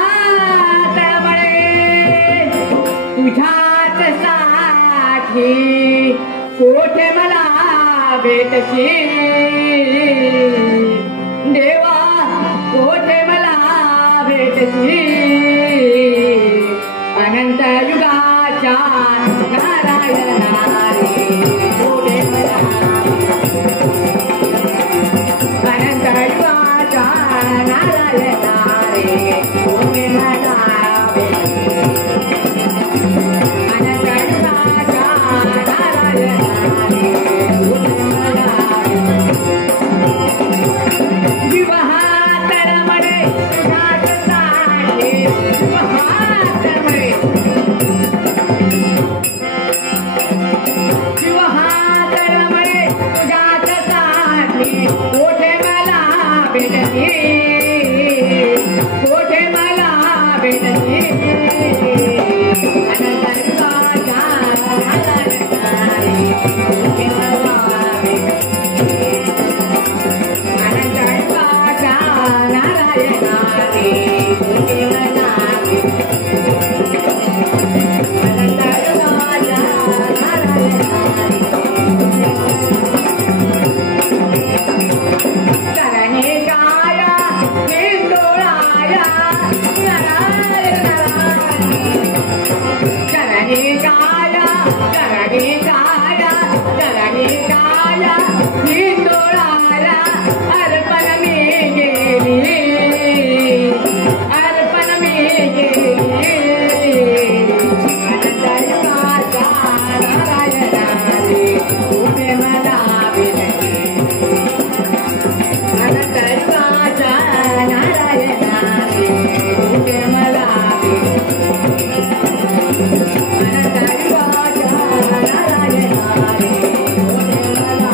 तळमळे तुझ्याच साठी, कोठे मला भेटशी देवा, कोठे मला भेटशी अनंत युगाच्या नारायणा रे, कोठे मला अनंत युगाच्या नारायणा रे, कोठे मला अनंत युगाच्या नारायणा रे, कोठे मला जीव हा तळमळे तुझ्याच साठी, जीव हा तळमळे, जीव हा तळमळे तुझ्याच साठी, कोठे मला भेटशी, कोठे मला भेटशी अनंत युगाच्या नारायणा रे, कोठे मला भेटशी अनंत युगाच्या नारायणा रे, कोठे मला भेटशी अनंत युगाच्या नारायणा रे, करणे काया हिंदोळाया नारायणा, करणे काया, करणे काया, करणे काया हिंदोळाया अर्पण मी गेली, अर्पण मी गेली अनंत युगाच्या नारायणा रे, कोठे मला भेटशी अनंत युगाच्या नारायणा रे, कोठे मला भेटशी अनंत युगाच्या नारायणा रे, कोठे मला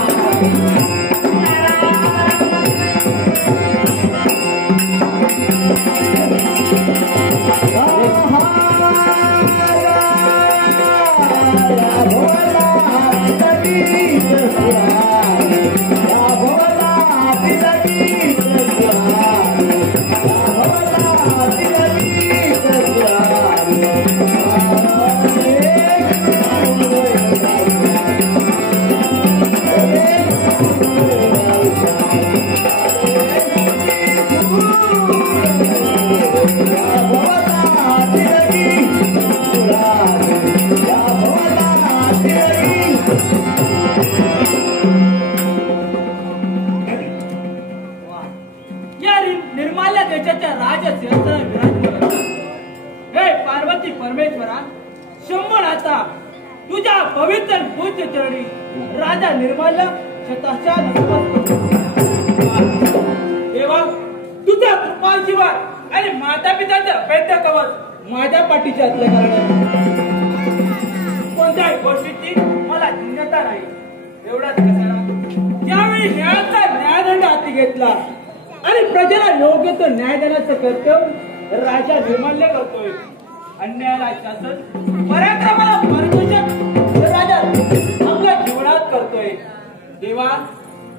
या निर्माल्या देशाच्या राजसिंहासनावर विराजमान असतात. हे पार्वती परमेश्वरा, शंभराचा तुझ्या पवित्र पूज्य चरणी राजा निर्माल्या शतशः नमस्कार. देवा, तुझ्या कृपाशिवाय आणि माता पित्याचं वैद्य कवच माझ्या पाठीच्या असल्या कारणाने कोणत्याही गोष्टीची मला चिंता नाही. एवढाच कशाला त्यावेळी न्यायाचा न्यायदंड हाती घेतला आणि प्रजेला योग्य तो न्याय देण्याचं कर्तव्य राजा निर्माल्य करतोय. अन्यायाला शासन, पराक्रमाला मार्गदर्शक राजा आपल्या जीवनात करतोय. देवा,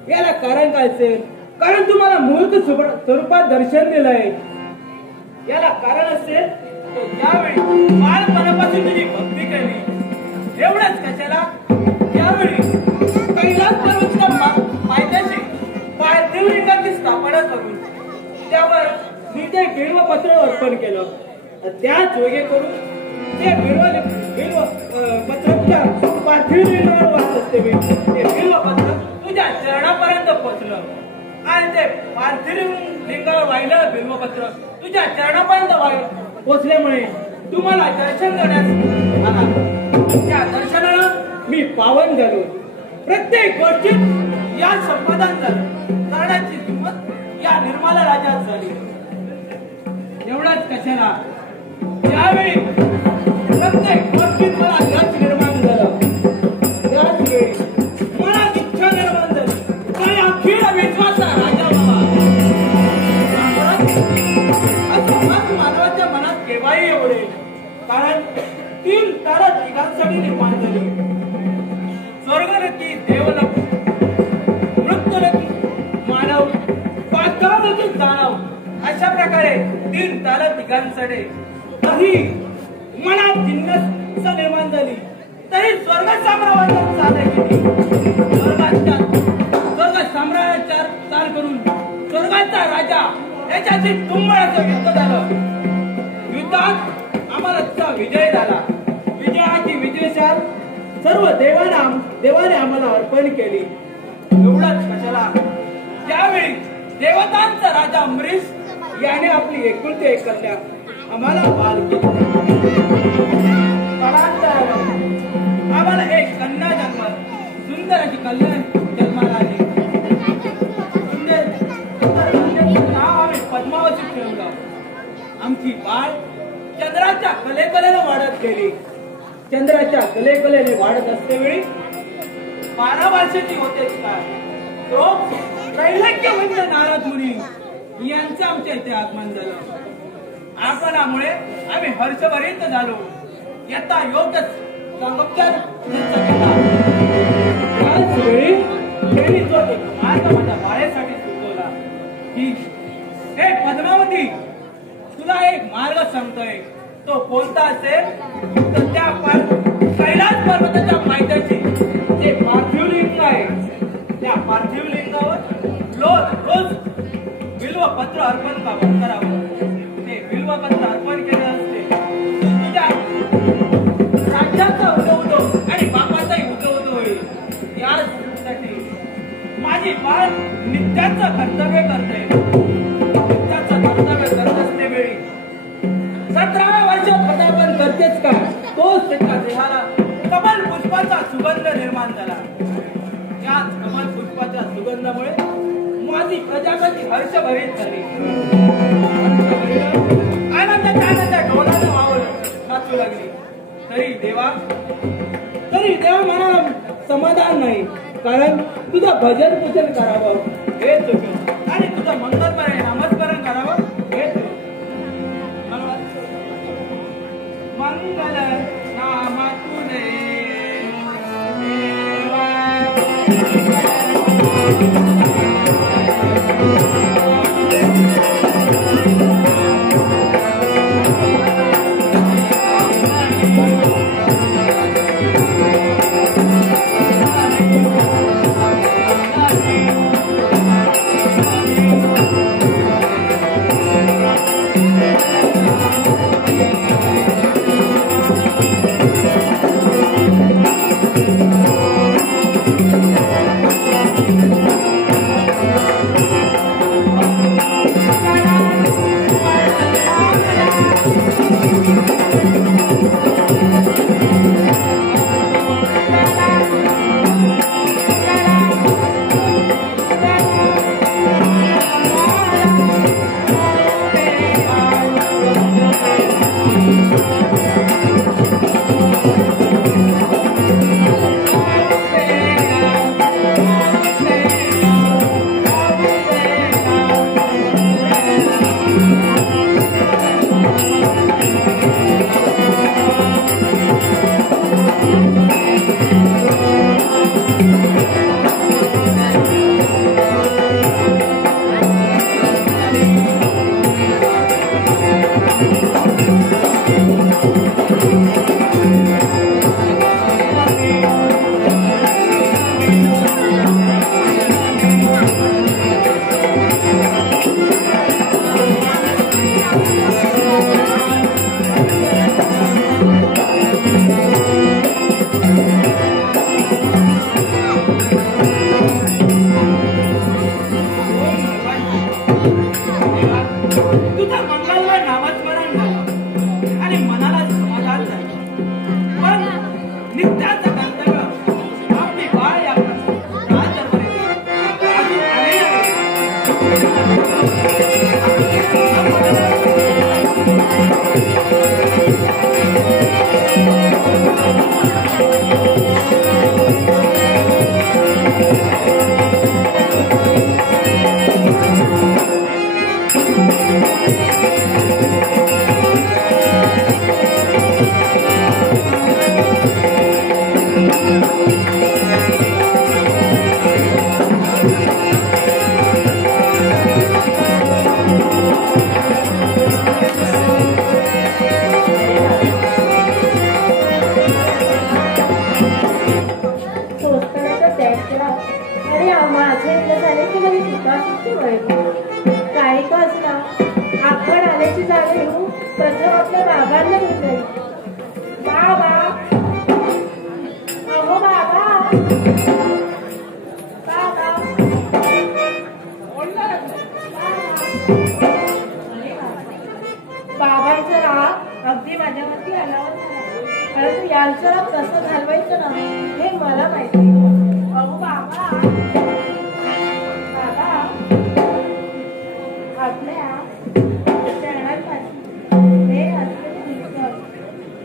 याला कारण काय असेल? कारण तुम्हाला मूर्त स्वरूपात दर्शन दिलंय. याला कारण असेल तर ज्यावेळी बाळपणापासून तुझी भक्ती केली. एवढंच कशाला त्यावेळी कैलास पर्वताच्या पायथ्याशी पायदेवलिंगाची स्थापना करून त्यावर निजे बिल्वपत्र अर्पण केलं. त्याच वेगे करून ते बिल्वपत्राच्या पार्थिव लिंगावर वाहत असते. ते बिल्वपत्र तुझ्या चरणापर्यंत पोहोचलं आणि ते पार्थिव लिंगावर वाहिलं बिल्वपत्र तुझ्या चरणापर्यंत पोहोचल्यामुळे तुम्हाला दर्शन देण्यास आला. त्या दर्शनाला मी पावन झालो. प्रत्येक गोष्टीत या संपादन झालं करण्याची किंमत या निर्मला राजात झाली. एवढाच कशाला त्यावेळी प्रत्येक गोष्टीत मला यश निर्माण झालं. त्याच वेळी मला इच्छा निर्माण झाली. काय अखिल असं मत मानवाच्या मनात केव्हाही एवढे, कारण 3 तारा तिघांसाठी निर्माण झाली. स्वर्गरती देवलोक, मृत्यूरती मानव, पाताळातील दानव, अशा प्रकारे 3 तारा तिघांसाठी तरी मनात जिज्ञासा निर्माण झाली. तरी स्वर्ग साम्राज्यात साधे केली. स्वर्ग साम्राज्यात चाल करून स्वर्गाचा राजा याच्याशी तुंबळाचं युद्ध झालं. युद्धात आम्हाला विजय झाला. विजयाची विजयशाल सर्व देवाने आम्हाला अर्पण केली. एवढंच कशाला, त्यावेळी देवतांचा राजा अमरीश याने आपली एकुलती एक कन्या आम्हाला बाल केली. आम्हाला एक कन्या जन्माला, सुंदर अशी कन्या जन्माला आली. नाव आम्ही पद्मावती ठेवलं. आमची बाळ चंद्राच्या कलेकलेने वाढत गेली. चंद्राच्या कलेकलेने वाढत असतेवेळी 12 वर्षाची होतेच काय, तो त्रैलोक्य म्हणजे नारद मुनी यांचं आमच्या इथे आगमन झालं. आगमनामुळे आम्ही हर्षभरित झालो. याचा योग्य संगोपचार त्याच वेळी त्यांनी जो एक मार्ग माझ्या बाळेसाठी सुचवला की, हे पद्मावती, तुला एक मार्ग सांगतोय. तो कोणता असेल तर त्या कैलास पर्वताच्या पायथ्याशी जे पार्थिव लिंग आहे, त्या पार्थिव लिंगावर रोज बिल्वपत्र अर्पण करावं. ते बिल्वपत्र अर्पण केले असते तुझ्या राज्याचा उदय आणि बापाचाही उदय होईल. यासाठी माझी बाळ नित्याचं कर्तव्य करते. नित्याचं कर्तव्य करत असते वेळी 17व्या वर्षात पदार्पण करतेच का, तोच त्याच्या देहाला कमल पुष्पाचा सुगंध निर्माण झाला. याच कमल पुष्पाच्या सुगंधामुळे माझी प्रजापती हर्षभरित झाली. आनंदाच्या डोळ्यानं वाचू लागली. तरी देवा मला समाधान नाही, कारण तुझं भजन पूजन करावं हे चुकलं आणि तुझं मंगलमय नामस्मरण करावं हे मंगल नाम तुझे जागा येऊ प्रथम आपल्या बाबांना भेटेल. बाबा, अहो बाबा, बाबा, बाबांचा राग अगदी माझ्यावरती आला होता, परंतु यांचं राग कसं घालवायचं ना हे मला माहिती. अहो बाबा, बाबा, आपल्या चरणांपाशी हे असलेले दिसत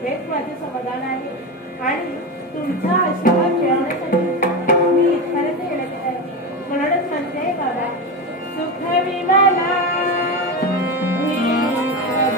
हेच माझे समाधान आहे आणि तुमचा आशीर्वाद मिळवण्यासाठी मी इथपर्यंत येण्यात आहे. म्हणूनच म्हणते बाबा, सुख विमाला मी तर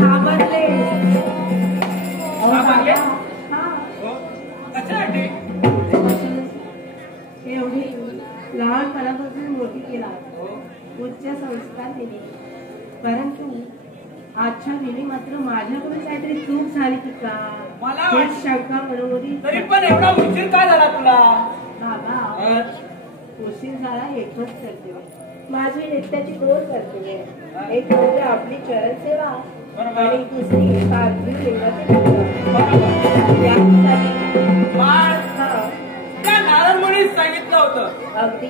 घाबरले. एवढी लहानपणापासून मोठी केला, उच्च संस्कार दिले, परंतु आजच्या दिनी मात्र माझ्याकडून काहीतरी चूक झाली की का मला शंका मनोमधी. तरी पण एवढा उशीर का झाला तुला? बाबा, उशीर झाला एकच कर्तव्य, माझी नित्याची दोन कर्तव्य. एक म्हणजे आपली चरण सेवा आणि दुसरी पार्थिव लिंगाचे त्या नारदमुनीस सांगितलं होतं अगदी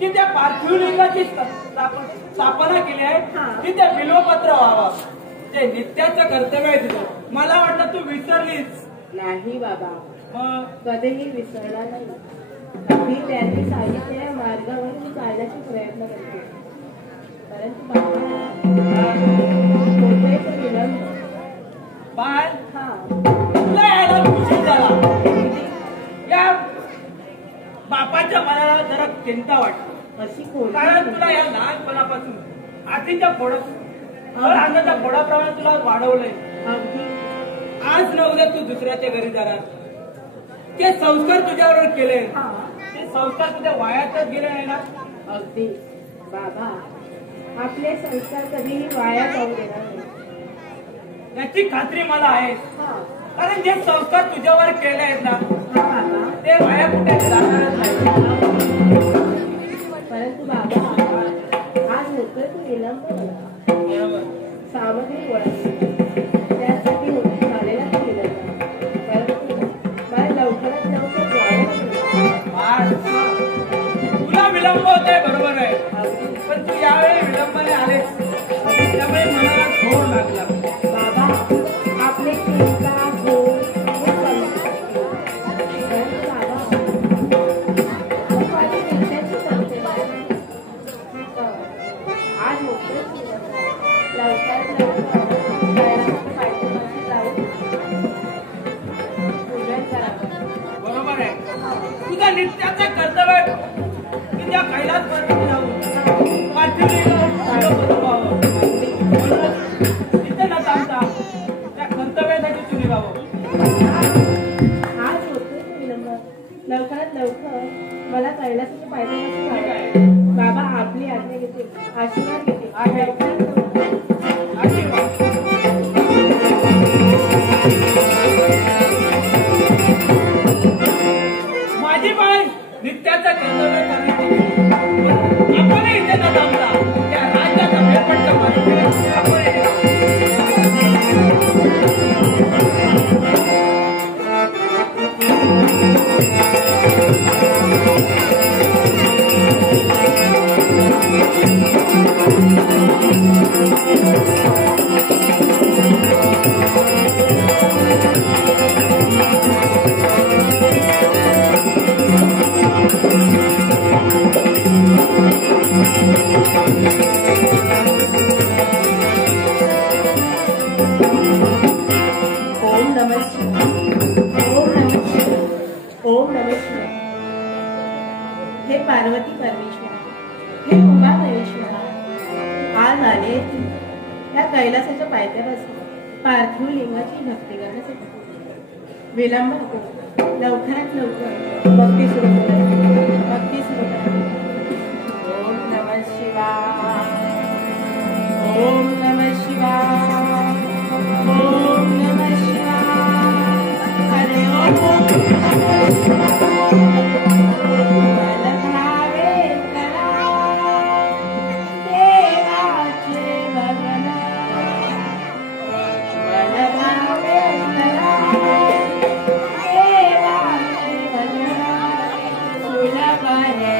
की त्या पार्थिव लिंगाची स्थापना केली आहे की त्या बिल्वपत्र व्हावा. ते नित्याचं कर्तव्य आहे तिथं. मला वाटलं तू विसरलीस. नाही बाबा, कधीही विसरला नाही. मी त्यांनी सांगितलेल्या मार्गावरून चालण्याचा प्रयत्न करते, परंतु बाबा विलंब. बाळ, तुला यायला उशीर झाला. या बापाच्या मनाला जरा चिंता वाटते. अशी कोण? कारण तुला या लहानपणापासून आधीच्या अंगाच्या फोडाप्रमाणे तुला वाढवलंय. अगदी आज न उद्या तू दुसऱ्याच्या घरी जाणार. ते संस्कार तुझ्यावर केले, ते संस्कार तुझ्या वायातच गेले नाही ना. अगदी बाबा, आपले संस्कार कधीही वाया जाऊ देणार नाही याची खात्री मला आहे. कारण जे संस्कार तुझ्यावर केले आहेत ना ते वाया कुठे जाणारच नाही. परंतु बाबा, आज नोकर तू विलंब झाला, सामग्री वळली, त्यासाठी होती झालेला तू विलंब, परंतु मला लवकरात लवकर तुला विलंब होत आहे, बरोबर आहे, पण तू यावेळी विलंबाने आलेस नित्याचे कर्तव्य की त्या कैलास पर्वती जाऊन पार्थिव बसवावं. तिथे न थांबता त्या कर्तव्यासाठी तू निघावं. आज होतोय तो विलंब. लवकरात लवकर मला कैलासाच्या पायथ्यापासून जायचं. बाबा आपली आज्ञा घेते, आशीर्वाद घेते. लवकरात लवकर. आशीर्वाद. माझी बाई नित्याचं कर्तव्य करण्याची आपण इथे न थांबता त्या राज्याचा फेरफटका मारून आपण ओम नमः शिवाय. ओम नमः शिवाय. ओम नमः शिवाय. हे पार्वती परमेश्वर, हे उमा महेश्वर, आज आले त्या कैलासाच्या पायथ्यापासून पार्थिव लिंगाची भक्ती करण्यासाठी. विलंब नको, लवकरात लवकर भक्ती सुरू करायची. भक्ती सुरू करायची. ओम नमः शिवाय. ओम नमः शिवाय. ओम नमः शिवाय. हरे ओम नमः शिवाय. बलभावे करा देवाचे भजन. बलभावे करा देवाचे भजन. सुलभने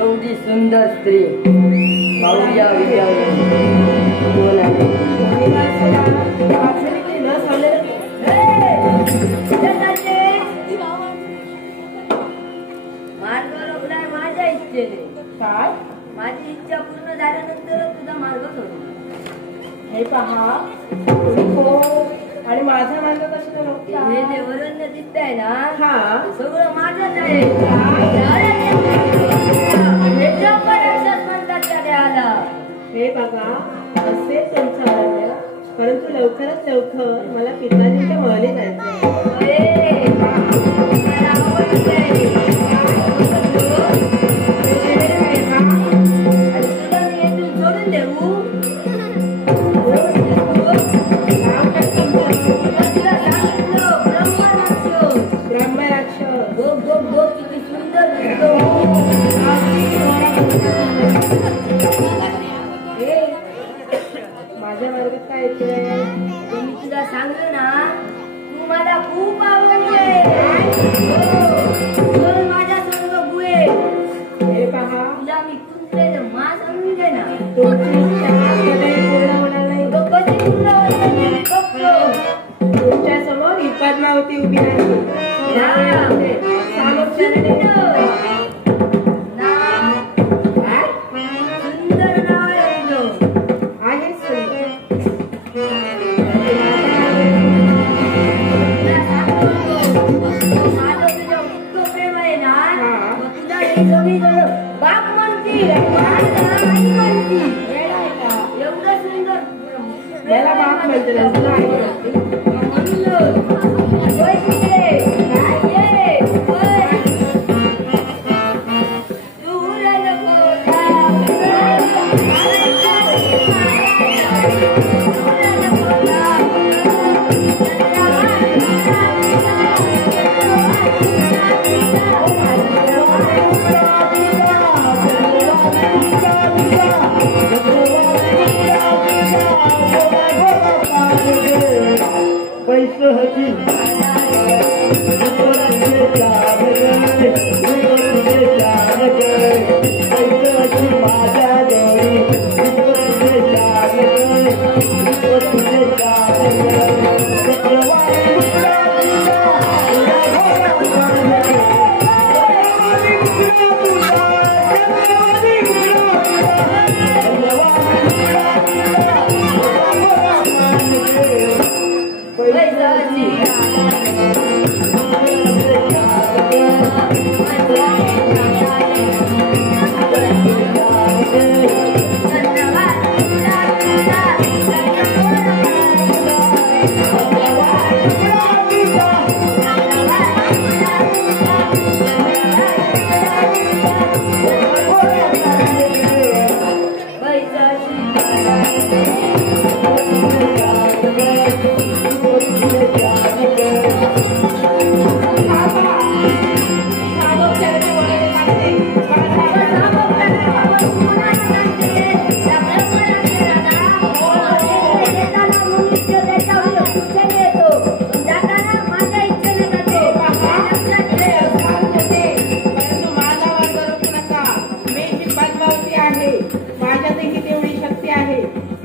एवढी सुंदर स्त्री पाहूया विचारून कोण आहे? न सांगलेलं इच्छेने. काय माझी इच्छा पूर्ण झाल्यानंतर तुझा मार्ग सोडू. हे पहा तुम्ही कोण आणि माझा मार्ग कशाला रोखता? हे जे वरण्य दिसतंय ना हा ते सगळं माझंच आहे. हे जबर राक्षस म्हणतात त्या देहाला. हे बघा असे त्यांचं अरण्य, परंतु लवकरात लवकर मला पिताजींच्या महली जायचं आहे. अरे, मला आवडतंय. आणि तुला मी येथून सोडून देऊ. तुला सांगितलं ब्रह्मराक्षस. ब्रह्मराक्षस गो गो गो किती सुंदर दिसतो. हे, माझ्या मार्गात काय येते? मी तुला सांगलं ना तू मला खूप आवडते. म्हणून माझ्या सर्व गुहे हे पहा तुला मी कुंचलेलं मांस आणून दे ना. तुमची इच्छा कधीही पूर्ण होणार नाही. तो कधी तुला होतं बघतो. तुमच्या समोर ही पद्मावती उभी आहे. सामोपचाराने काय? सुंदर नाव आहे तुझं. आहे सुंदर. तुला सांगतो माझं तुझं इतकं प्रेम आहे ना मग तुला हे सगळी जण बाप म्हणतील आणि मला आई म्हणतील. वेळ आहे का? एवढं सुंदर मला बाप म्हणते ना, तुला आई म्हणते. म्हणून होय तिकडे. काय ये? होय. दूर नको जाऊ.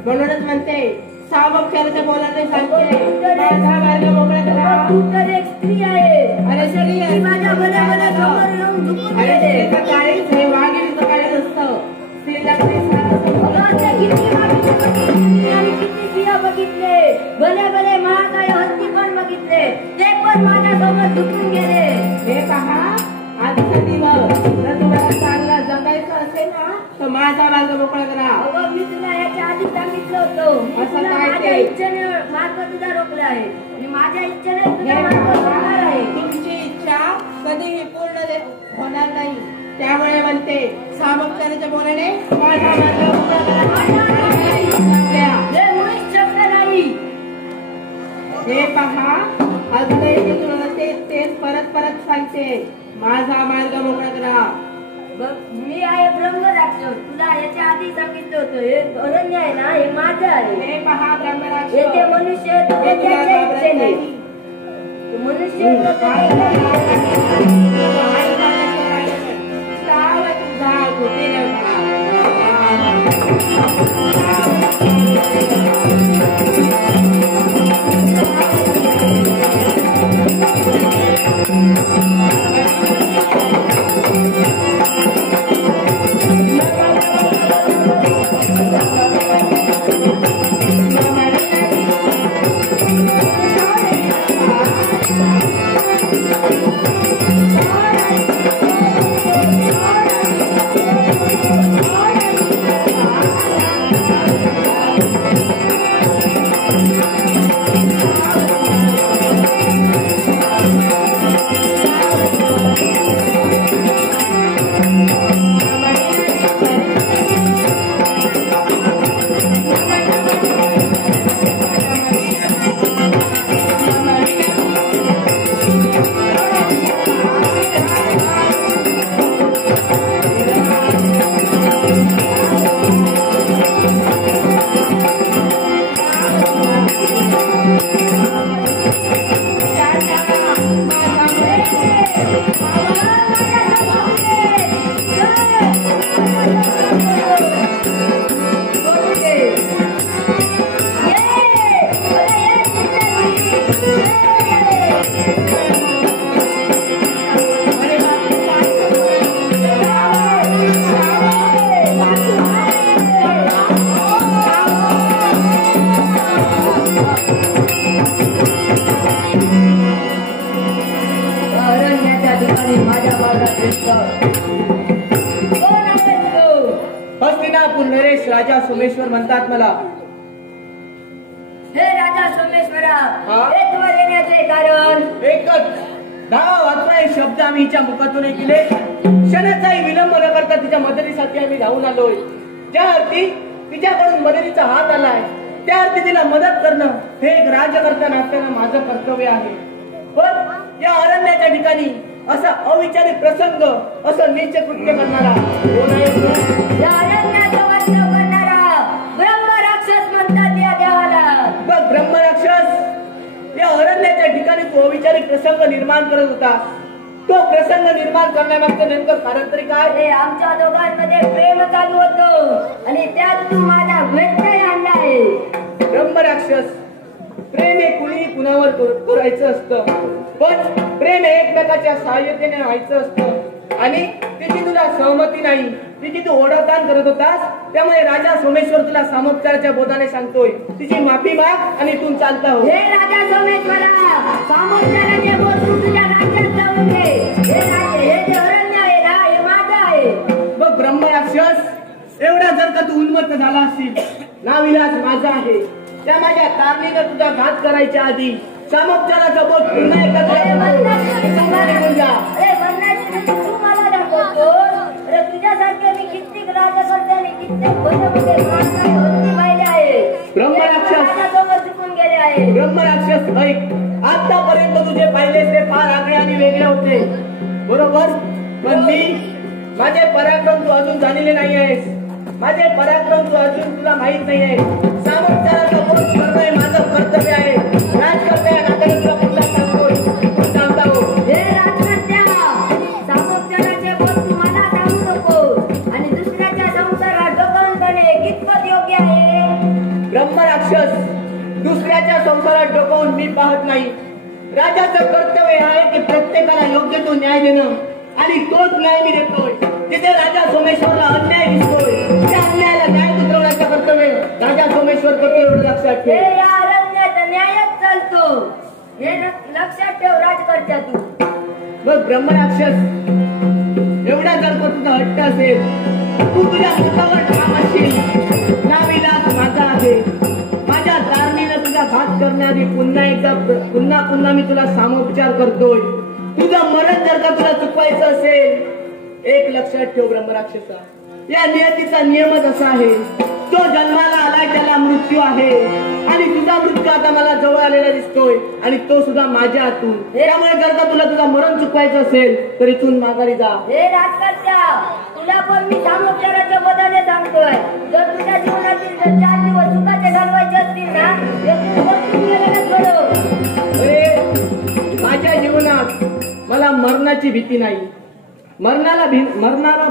म्हणूनच म्हणते सामोपचाराच्या बोलाने सांगते माझा मार्ग मोकळा करा. तू तर एक स्त्री आहे. अरे स्त्री आहे. माझ्या भल्या समोर येऊन झुकून अरे गेले. त्याचं काळीच हे वाघिणीचं काळीच असतं. स्त्रीला काही सारं भगवानच्या किती मागे बघितले आणि किती स्त्रिया बघितले. भले भले महाकाय हत्ती पण बघितले. ते पण माझ्या समोर झुकून गेले. हे पहा आजचा दिवस जर तुम्हाला चांगला जगायचं असेल ना तर माझा मार्ग मोकळा करा. अगं मी तुला याच्या आधी सांगितलं होतं. मी असं तुला काय माझ्या ते? इच्छेने मार्ग तुझा रोखला आहे आणि माझ्या इच्छेने तुझा हे मार्ग पहा, रोखणार आहे. तुमची इच्छा कधीही पूर्ण होणार नाही. त्यामुळे म्हणते सामोपचाराच्या बोलाने माझा मार्ग मोकळा करा. हे मुळीच शब्द नाही. हे पहा अजूनही मी तुम्हाला तेच परत परत सांगते माझा मार्ग मोकळा करा. बघ मी आहे ब्रह्मराक्षस. तुला याच्या आधी सांगितलं होतं हे अरण्य आहे ना हे माझं आहे. हे पहा ब्रह्मराक्षस येथे मनुष्य आहेत, हे ते तुला त्याच्या घाबरत इच्छेने. नाही. मनुष्य आहेत, ते त्याच्या इच्छेने. कुल नरेश राजा सोमेश्वर म्हणतात मला. हे राजा सोमेश्वरा, हा? हे तुला येण्याचे कारण एकच 10-11 शब्द आम्ही हिच्या मुखातून ऐकले. क्षणाचाही विलंब न करता तिच्या मदतीसाठी आम्ही धावून आलोय. ज्या अर्थी तिच्याकडून मदतीचा हात आलाय त्या अर्थी तिला मदत करणं हे एक राजकर्ता नसताना माझं कर्तव्य आहे. पण या अरण्याच्या ठिकाणी असा अविचारी प्रसंग, असं नीच कृत्य करणारा कोण आहे? या अरण्याचं वर्णन करणारा ब्रह्मराक्षस म्हणतात या देवाला. बघ ब्रह्मराक्षस, या अरण्याच्या ठिकाणी तो अविचारी प्रसंग निर्माण करत होता. तो प्रसंग निर्माण करण्यामागचं नेमकं कारण तरी काय? हे आमच्या दोघांमध्ये प्रेम चालू होतं आणि त्यात तू माझा व्यत्यय आणला आहे. ब्रह्मराक्षस, प्रेम हे कुणी कुणावर करायचं असतं, पण प्रेम हे एकमेकाच्या सहाय्यतेने व्हायचं असतं. आणि तिची तुला सहमती नाही, तिची तू ओढाताण करत होतास. त्यामुळे राजा सोमेश्वर तुला सामोपचाराच्या बोधाने सांगतोय, तिची माफी माग आणि इथून चालता हो. हे राजा सोमेश्वरा, सामोपचाराचे बोध तू तुझ्या राज्यात जाऊन दे. हे राज्य, हे जे अरण्य आहे ना, हे माझं आहे. बघ ब्रह्मराक्षस, एवढा जर का तू उन्मत्त झाला असशील, नाविलाज माझा आहे. त्या माझ्या तारणीनं तुझा घात करायच्या आधी सामोपचाराचा बोध पुन्हा एकदा निघून जा. अरे म्हणण्याची तू मला दाखवतो. अरे तुझ्यासारखे मी कित्येक राजकर्ते आणि कित्येक भजमध्ये पाहिले आहे. ब्रह्मराक्षस चुकून गेले आहे. ब्रह्मराक्षस, ऐक, आतापर्यंत तुझे पाहिले ते फार आगळे आणि वेगळे होते, बरोबर. पण मी, माझे पराक्रम तू अजून झालेले नाही आहेस. माझे पराक्रम तू अजून तुला माहित नाही आहे. सामोपचाराचा बोध करणं हे माझं कर्तव्य आहे. राजकर्त्या या नात्याने तुला पुन्हा सांगतोय, तू सांगता हो. हे राजकर्त्या, सामोपचाराचे बोध तू मला सांगू नको आणि दुसऱ्याच्या संसारात डोकावून जाणे कितपत योग्य आहे? ब्रह्मराक्षस, दुसऱ्याच्या संसारात डोकावून मी पाहत नाही. राजाचं कर्तव्य आहे की प्रत्येकाला योग्य तो न्याय देणं, आणि तोच न्याय मी देतोय. जिथे राजा सोमेश्वरला अन्याय दिसतोय त्या अन्यायाला न्याय उतरवण्याचं कर्तव्य राजा सोमेश्वर करतो, एवढं लक्षात हे ठेव. या अरण्यात न्यायच चालतो, हे लक्षात ठेव राजकर्त्या तू. बघ ब्रह्मराक्षस, एवढा जर का तुझा हट्ट असेल, तू तुझ्या मुखावर ठाम असशील, नाविलाज माझा आहे. माझ्या तारणीनं तुझा घात करण्याआधी पुन्हा मी तुला सामोपचार करतोय. तुझं मरण जर का तुला चुकवायचं असेल, एक लक्षात ठेव ब्रह्मराक्षसा, या नियतीचा नियमच असा आहे, जो जन्माला आलाय त्याला मृत्यू आहे. आणि तुझा मृत्यू आता मला जवळ आलेला दिसतोय, आणि तो सुद्धा माझ्या हातून. त्यामुळे जर का तुला तुझं मरण चुकवायचं असेल तर इथून माघारी जा. हे राजकर्त्या, तुला पण मी सामोपचाराच्या बोधाने सांगतोय, जर तुझ्या जीवनातील जर 4 दिवस सुखाचे घालवायचे असतील ना, ते तू बसून गेलेलं सोडव. अरे माझ्या जीवनात मला मरणाची भीती नाही. मरणाला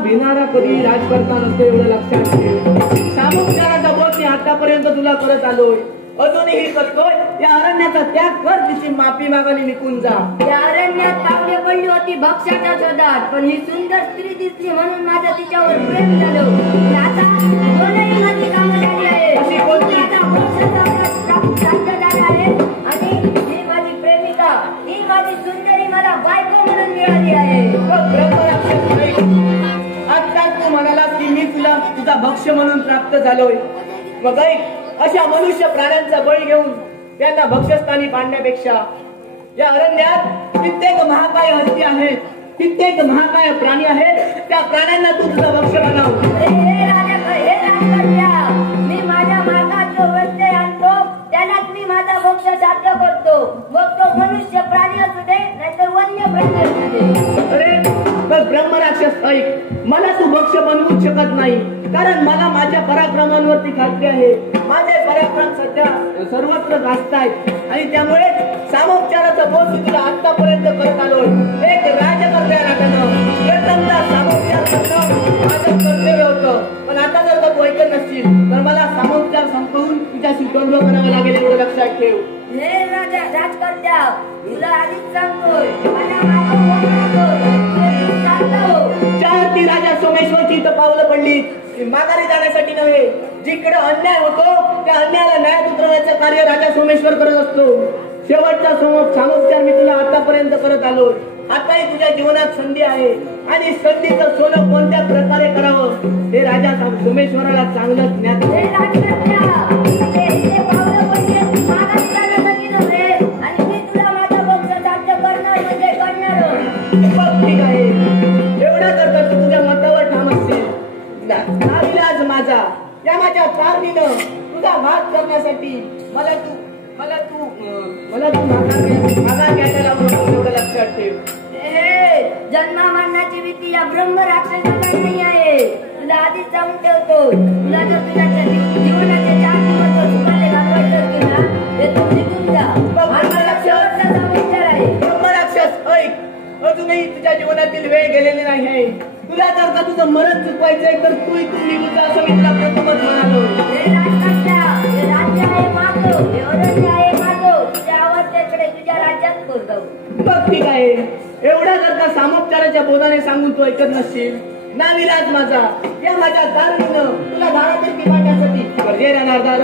भिणारा कधी राजकर्ता नसतो, एवढं लक्षात ठेव. सामोपचाराचा बोध मी आतापर्यंत तुला करत आलोय, अजूनही करतोय. या अरण्याचा त्याग कर, तिची माफी मागाने निघून जा. या अरण्यात पावले पडली होती भक्ष्याच्या शोधात, पण ही सुंदर स्त्री दिसली म्हणून माझं तिच्यावर प्रेम झालं. आता दोनही माझी कामं झाली आहे. अशी कोणती? आता मोक्षाचा प्राप्त झाला आहे आणि ही माझी प्रेमिका, ही माझी सुंदरी मला बायको म्हणून मिळाली आहे. आत्ताच तू म्हणाला की मी तुला तुझा भक्ष्य म्हणून प्राप्त झालोय. मग ऐक, अशा मनुष्य प्राण्यांचा बळी घेऊन त्यांना भक्ष्यस्थानी पाडण्यापेक्षा या अरण्यात कित्येक महाकाय हत्ती आहेत, कित्येक महाकाय प्राणी आहेत, त्या प्राण्यांना तू तुझा भक्ष्य बनव. हे राजकर्त्या, मी माझ्या मार्गात जो व्यत्यय आणतो त्यालाच मी माझा मोक्ष साध्य करतो. मग तो मनुष्य प्राणी असू दे नाहीतर वन्य प्राणी असू दे. अरे पण ब्रह्मराक्षस, ऐक, मला तू भक्ष्य बनवूच शकत नाही, कारण मला माझ्या पराक्रमांवरती खात्री आहे. माझे पराक्रम सध्या सर्वत्र गाजत आहेत, आणि त्यामुळे सामोपचाराचा बोध मी तुला आतापर्यंत करत आलोय. एक राजकर्त्या नात्यानं प्रथमतः सामोपचार करणं माझं कर्तव्य होतं. पण आता जर का तू ऐकत नसशील तर मला सामोपचार संपवून तुझ्याशी द्वंद्व करावं लागेल, एवढं लक्षात ठेव. हे राजकर्त्या, तुला आधीच सांगतोय, मला माझं चार ती राजा सोमेश्वरची इथं पावलं पडली, माघारी जाण्यासाठी नव्हे. जिकडे अन्याय होतो त्या अन्यायाला न्याय उतरवण्याचं कार्य राजा सोमेश्वर करत असतो. शेवटचा सामोपचार मी तुला आतापर्यंत करत आलो. आताही तुझ्या जीवनात संधी आहे, आणि संधीचं सोनं कोणत्या प्रकारे करावं हे राजा सोमेश्वराला चांगलं ज्ञात हे राजकन्या, ते पावलं म्हणजे महाराष्ट्रासाठी नव्हे आणि मी तुला माझा वंश राज्य करणार म्हणजे करणार. बघ ठीक आहे, एवढा करता तू तुझ्या मतावर ठाम असशील. नाविलाज माझा या माझ्या तारणीनं तुझा घात करण्यासाठी मला तू माघार घ्यायला लावून एवढं लक्षात ठेव. जन्मा मरणाची भीती या ब्रह्म राक्षसाला नाही आहे. तुला आधीच जाऊन ठेवतो. तुला जर तुझ्या जीवनाचे 4 दिवस सुखाने घालवायचे असतील ना, ते तू निघून जा. माझा शेवटचा विचार आहे. ब्रह्म राक्षस ऐक, अजूनही तुझ्या जीवनातील वेळ गेलेली नाही आहे. तुला जर का तुझं मरण चुकवायचंय तर तू इथून निघून जा असं मी तुला प्रथमच म्हणालो. हे राजकन्या, हे राज्य आहे माझं, हे अरण्य आहे माझं. तुझ्या आवडत्याकडे तुझ्या राज्यात पोहोचव. बघ ठीक आहे, एवढा जर का सामोपचाराच्या बोधाने सांगून तू ऐकत नसशील, नाविलाज माझा या माझ्या दारणीनं तुला धारापैकी पाडण्यासाठी गरजे राहणार दार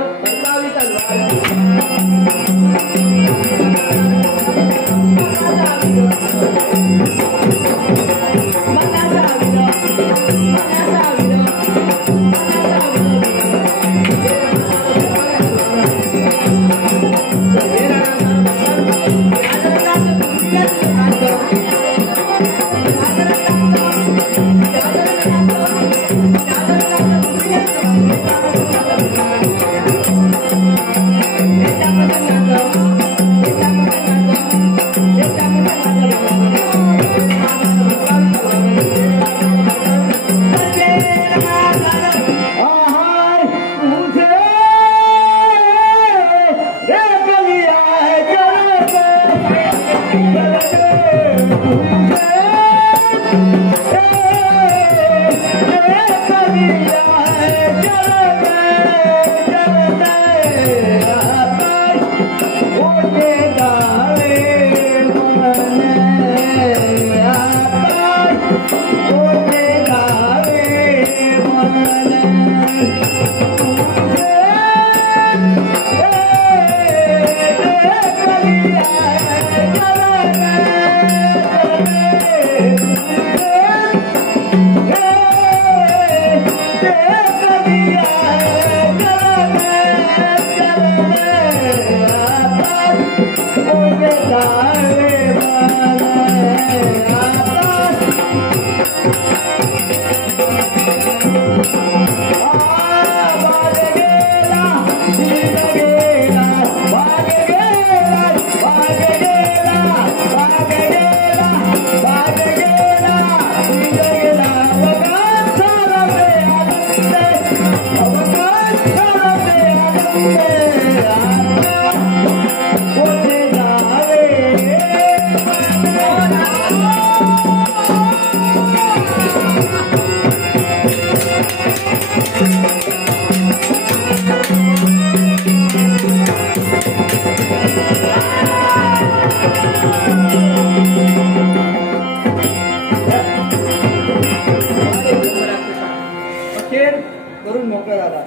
करून मोकळा झाला.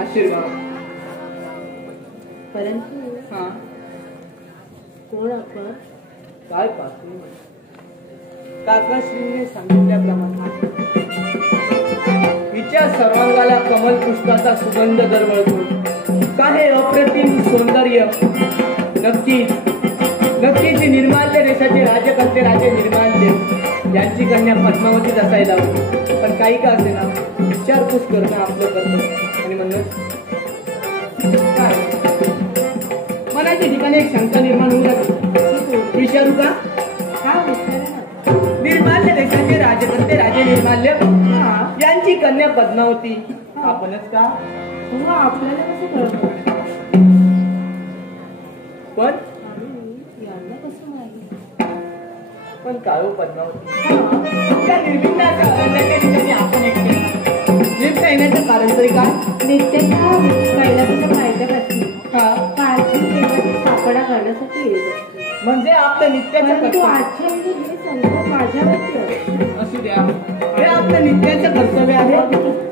आशीर्वाद. परंतु हा कोण आपण? काय पाहतो? काकाश्रीने सांगितल्याप्रमाणे हिच्या सर्वांगाला कमल पुष्पाचा सुगंध दरवळतो. काय अप्रतिम सौंदर्य. नक्कीच निर्माल्य देशाचे राजकर्ते राजे निर्माल्य यांची कन्या पद्मावतीच असायला हवी. पण काही का असे ना, विचारपूस करणं आपलं कर्तव्य. आणि म्हणून काय मनाच्या ठिकाणी एक शंका निर्माण होऊ लागली. विचारू का? निर्माल्य देशाचे राजकर्ते राजे निर्माल्य यांची कन्या पद्मावती आपणच का? आपल्याला कसं कळतं? पण यांना कसं माहिती? पण काय हो पद्मावती, त्या निर्मितीच्या कन्याच्या ठिकाणी आपण एकटे लिफ्ट येण्याचं कारण तरी काय? नित्याच्या कैलासाच्या पायथ्यात असते. पार्थिव देवाची स्थापना करण्यासाठी येत असते. म्हणजे आपलं नित्याचं परंतु आजच्या म्हणजे हे संकट माझ्यावरती असते. असू द्या, हे आपलं नित्याचं कर्तव्य आहे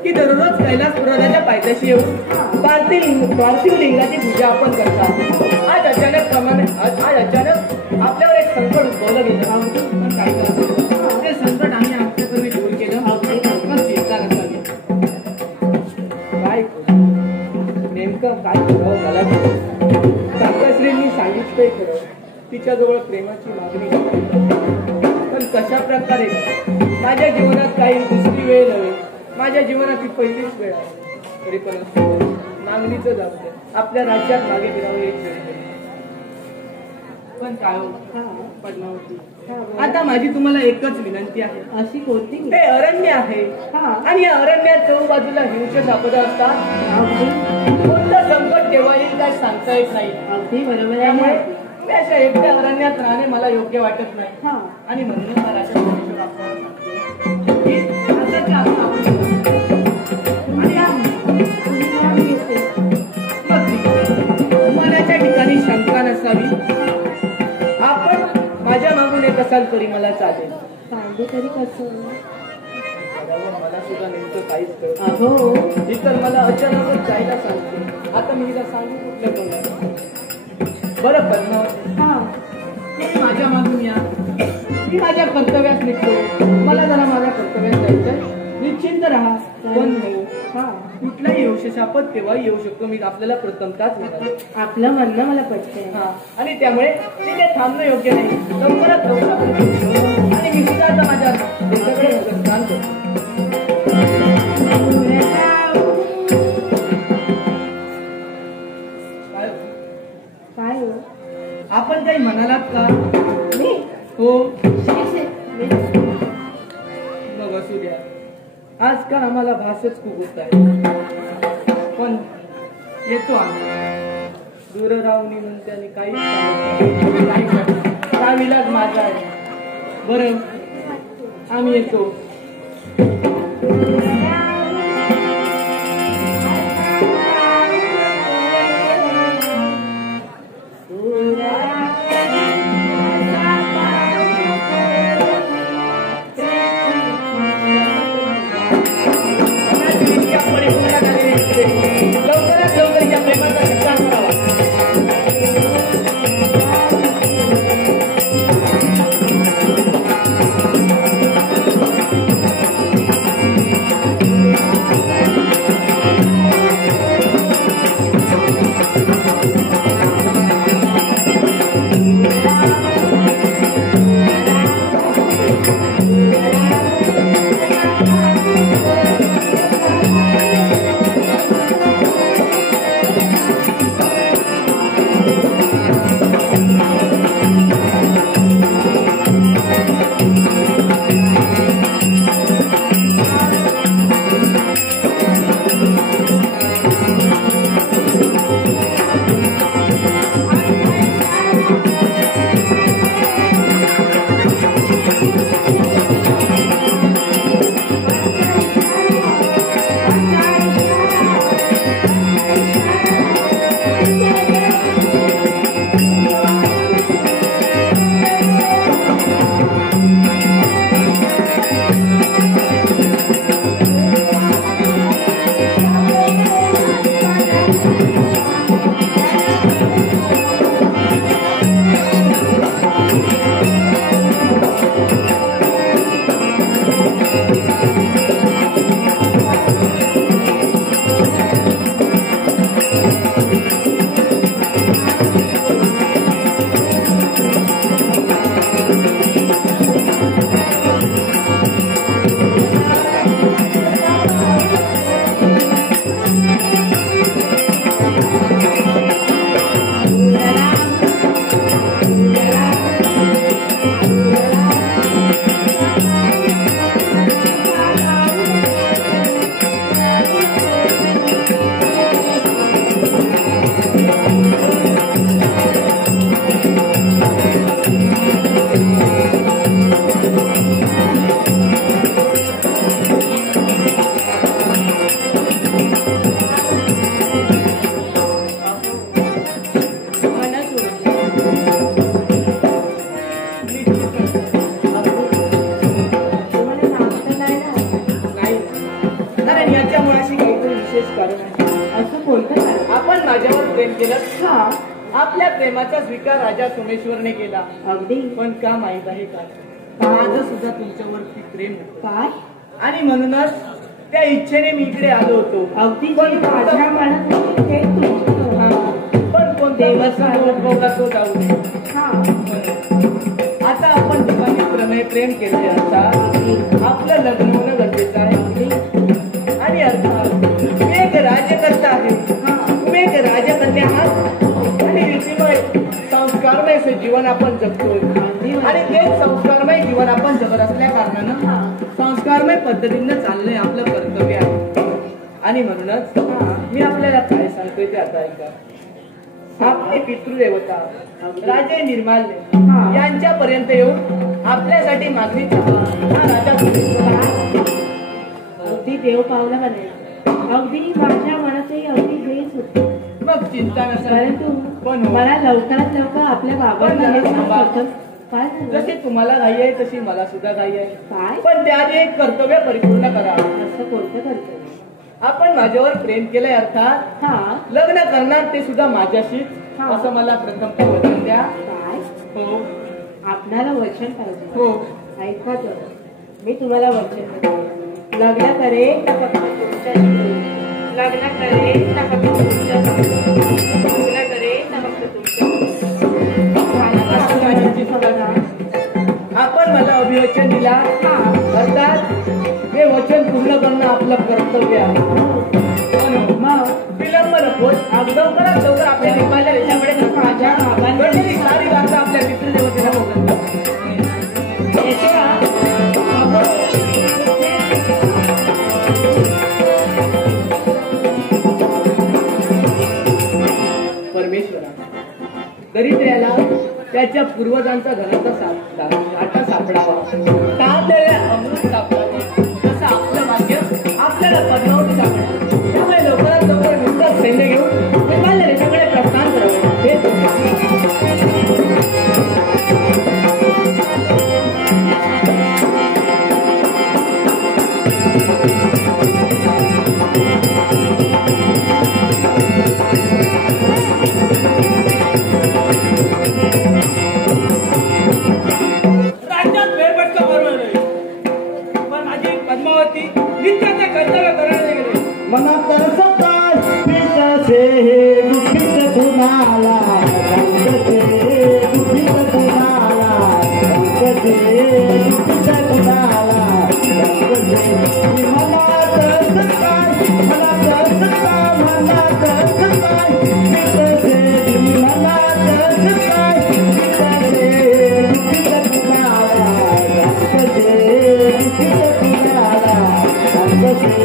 की दररोज कैलासपुराच्या पायथ्याशी येऊन पार्थिव लिंगाची पूजा आपण करतात. आज अचानक आपल्यावर एक संकट उद्भवलं गेलं. पण काय करायचं? ते संकट तुमच्याजवळ प्रेमाची मागणी करतो. पण कशा प्रकारे माझ्या जीवनात काही दुसरी वेळ नव्हे, माझ्या जीवनात ही पहिलीच वेळ आहे. तरी पण मागणीचं जास्त आपल्या राज्यात मागे फिरावं एक वेळ. पण काय पद्मावती, आता माझी तुम्हाला एकच विनंती आहे. अशी कोणती? ते अरण्य आहे आणि या अरण्यात चहूबाजूला हिंस्य सापडत असतात. कोणतं संकट केव्हा येईल काय सांगता येत नाही. अगदी बरोबर त्यामुळे आहे. मी अशा एकट्या अरण्यात राहणे मला योग्य वाटत नाही. आणि म्हणून मला अशा परमेश्वर आपल्याला सांगते की आता ते आपण तुम्हाला त्या ठिकाणी शंका नसावी. आपण माझ्या मागून येत असाल तरी मला चालेल. सांगू तरी कसं? मला सुद्धा नेमकं काहीच कळत अहो, ही तर मला अचानकच जायला सांगते. आता मी हिला सांगू कुठल्या कोणाला? बरं पद्मावती, तुम्ही माझ्या मागून या. मी माझ्या कर्तव्यात निघतो. मला जरा माझ्या कर्तव्यात जायचं. निश्चिंत राहा. पण कुठलाही येऊ शापत तेव्हाही येऊ शकतो. मी आपल्याला प्रथमताच म्हणालो. आपलं म्हणणं मला पटतंय. आणि त्यामुळे तिथे थांबणं योग्य नाही. लवकरात लवकर आपण घेऊ. आणि मी सुद्धा आता माझ्या देशाकडे स्थान करतो. काय हो? आपण काही म्हणालात का? मी? हो. मी मग असू द्या. आजकाल आम्हाला भाषच खूप होत आहे. पण येतो आम्ही. दूर राहून म्हणते आणि काही काय विलाज माझा आहे. बरं, आम्ही येतो. लवकरात लवकर या प्रेमाचा विचार करावा. आपल्या प्रेमाचा स्वीकार राजा सोमेश्वरने केला. अगदी. पण का माहित आहे का, माझं सुद्धा तुमच्यावरती प्रेम होतं. काय? आणि म्हणूनच त्या इच्छेने मी इकडे आलो होतो. अगदी पण माझ्या मनात पण कोणता प्रसंग उद्भवला तो जाऊ दे. हा आता आपण दोघांनी प्रणय प्रेम केले अर्थात आपलं लग्न होणं गरजेचं आहे. आणि अर्थात तुम्ही एक राज्यकर्ता आहे, तुम्ही एक राजकन्या आहात आणि रीतीमय संस्कारमय असे जीवन आपण जगतोय. आणि ते संस्कारमय जीवन आपण जगत असल्या कारणानं संस्कारमय पद्धतीनं चाललंय आपलं कर्तव्य आहे. आणि म्हणूनच मी आपल्याला काय सांगतोय ते आता ऐका. आपले पितृदेवता राजे निर्माल्य यांच्यापर्यंत येऊन आपल्यासाठी मागणी हा राजा अगदी देव पावला म्हणे. अगदी माझ्या मनातही अगदी हेच होते. मग चिंता नसेल परंतु पण हो. मला लवकरात लवकर आपल्या बाबांना हे सांगायचं. काय झालं? जशी तुम्हाला घाई आहे तशी मला सुद्धा घाई आहे. काय पण त्याआधी एक कर्तव्य परिपूर्ण करा. असं कोणतं करतो? आपण माझ्यावर प्रेम केलंय अर्थात हा लग्न करणार ते सुद्धा माझ्याशीच हा. असं मला प्रथम वचन द्या. काय हो आपणाला वचन पाहिजे. हो ऐका तर मी तुम्हाला वचन देते. लग्न करेन तर फक्त तुमच्याशी बोलेन. लग्न करेन तर फक्त तुमच्याशी बोलेन. लग्न करेन तर फक्त तुमच्याशी बोलेन. आपण मला अभिवचन दिला अर्थात हे वचन पूर्ण करणं आपलं कर्तव्य आहे. मग विलंब नको. लवकरात लवकर आपल्या निर्माल्या रेषाकडे माझ्या घडलेली सारी वार्ता आपल्या पितृदेवतेला बोलत येते का? परमेश्वरा दरिद्र्याला त्याच्या पूर्वजांचा घराचा घाटा सापडावा, तांदळ्या अमृत सापडावं, जसं आपलं भाग्य आपल्याला पद्मावती सापडावं. त्यामुळे लवकरात लवकर नुसतं सैन्य घेऊन निर्माल्य रेषाकडे प्रस्थान करावे. हे राज्यात फेरफटका बरोबर आहे. पण माझी पद्मावती नित्याचे कर्तव्य करायला गेले. मनात सकाळ पिकसे दुखित कुणाला संकटे दुखित कुणाला संकटे दुखित कुणाला संकटे मनात सकाळ मनात सकाळ मनात सकाळ पिकसे मनात सकाळ पिकसे दुखित कुणाला संकटे दुखित कुणाला संकटे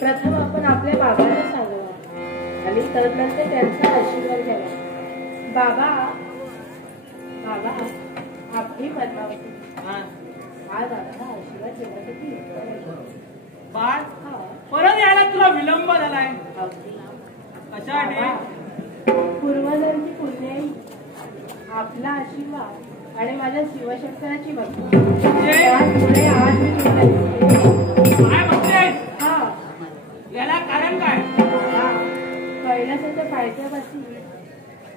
प्रथम आपण आपल्या बाबांना सांगावं आणि तदनंतर त्यांचा आशीर्वाद घ्यावा. बाबा बाबा आपली पद्मावती हा. हा दादा आशीर्वाद घेण्यासाठी बाळ परत यायला तुला विलंब झालाय. कशासाठी? पूर्वजांची पुण्याई आपला आशीर्वाद आणि माझ्या शिवशंकराची भक्ती त्यामुळे आज मी तुम्हाला काय म्हणतेस? हा याला कारण काय? कैलासाच्या पायथ्यापाशी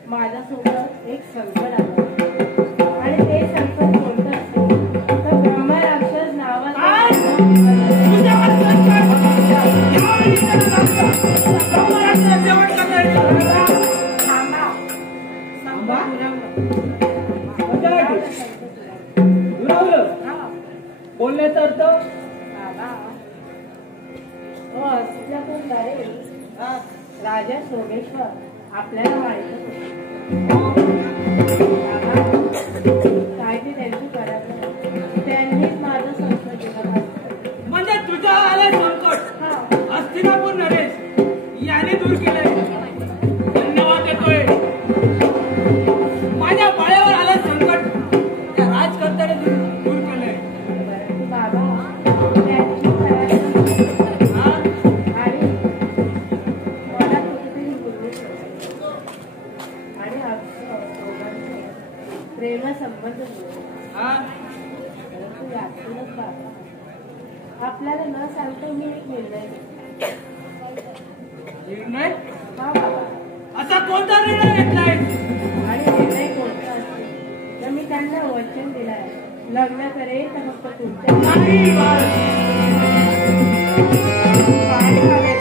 माझ्यासोबत एक संकट आलं आणि ते संकट कोणतं असेल तर ब्रह्म राक्षस बोलण्याचा अर्थ राजा सोमेश्वर आपल्याला माहिती काय ते त्यांची करायचं त्यांनीच माझं संकट दिलं. म्हणजे तुझ्या आलं संकट हस्तिनापूर नरेश याने दूर केलंय. धन्यवाद देतोय. माझ्या बाळ्यावर आलं संकट त्या राजकर्त्याने दूर केलंय. बाबा त्यांची करायचं आणि मला कुठेतरी बोलू आणि आपल्याला न सांगता मी एक निर्णय घेतला. निर्णय हा बाबा. असा कोणता निर्णय घेतलाय? आणि निर्णय कोणता असेल तर मी त्यांना वचन दिलंय, लग्न करेल तर फक्त तुमच्या. नाही बाळ. काय झालंय?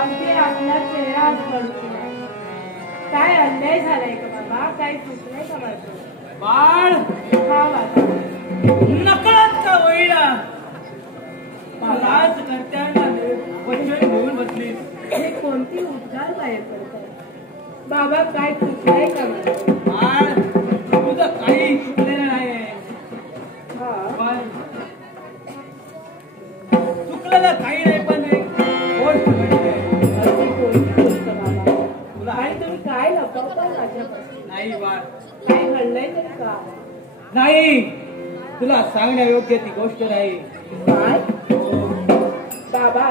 अगदी आपला चेहरा पडतो. काय अन्याय झालाय का बाबा? काय चुकलंय का माझं? बाळ हा बाबा. नकळत का होईना मलाच करत्याला वचन घेऊन बसलीस. हे कोणती उद्गार बाहेर पडतात? बाबा काय चुकलंय का माझं? बाळ तुझं काही चुकलेलं नाही. हा. पण चुकलेलं काही नाही, पण एक गोष्ट घडली. अशी कोणती गोष्ट बाबा? तुला आणि तुम्ही काय लपवता माझ्यापासून? नाही बाळ. काय घडलंय तरी का? नाही, तुला सांगण्यायोग्य ती गोष्ट नाही. काय? बाबा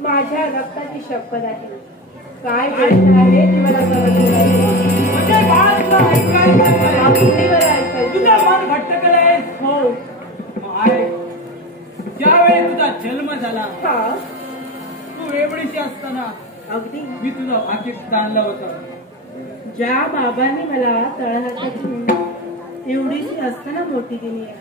माझ्या रक्ताची शपथ आहे. काय गोष्ट आहे ती मला कळत नाही. म्हणजे बाळ तुला ऐकायचं आहे. आपली बरं ऐकायचं. तुझं मन घट्ट केलंयस. हो. मग ऐक, ज्यावेळी तुझा जन्म झाला हा. तू एवढीशी असताना अगदी मी तुला भाकीत आणलं होतं. ज्या बाबांनी मला तळहाताची एवढीशी असताना मोठी केली आहे,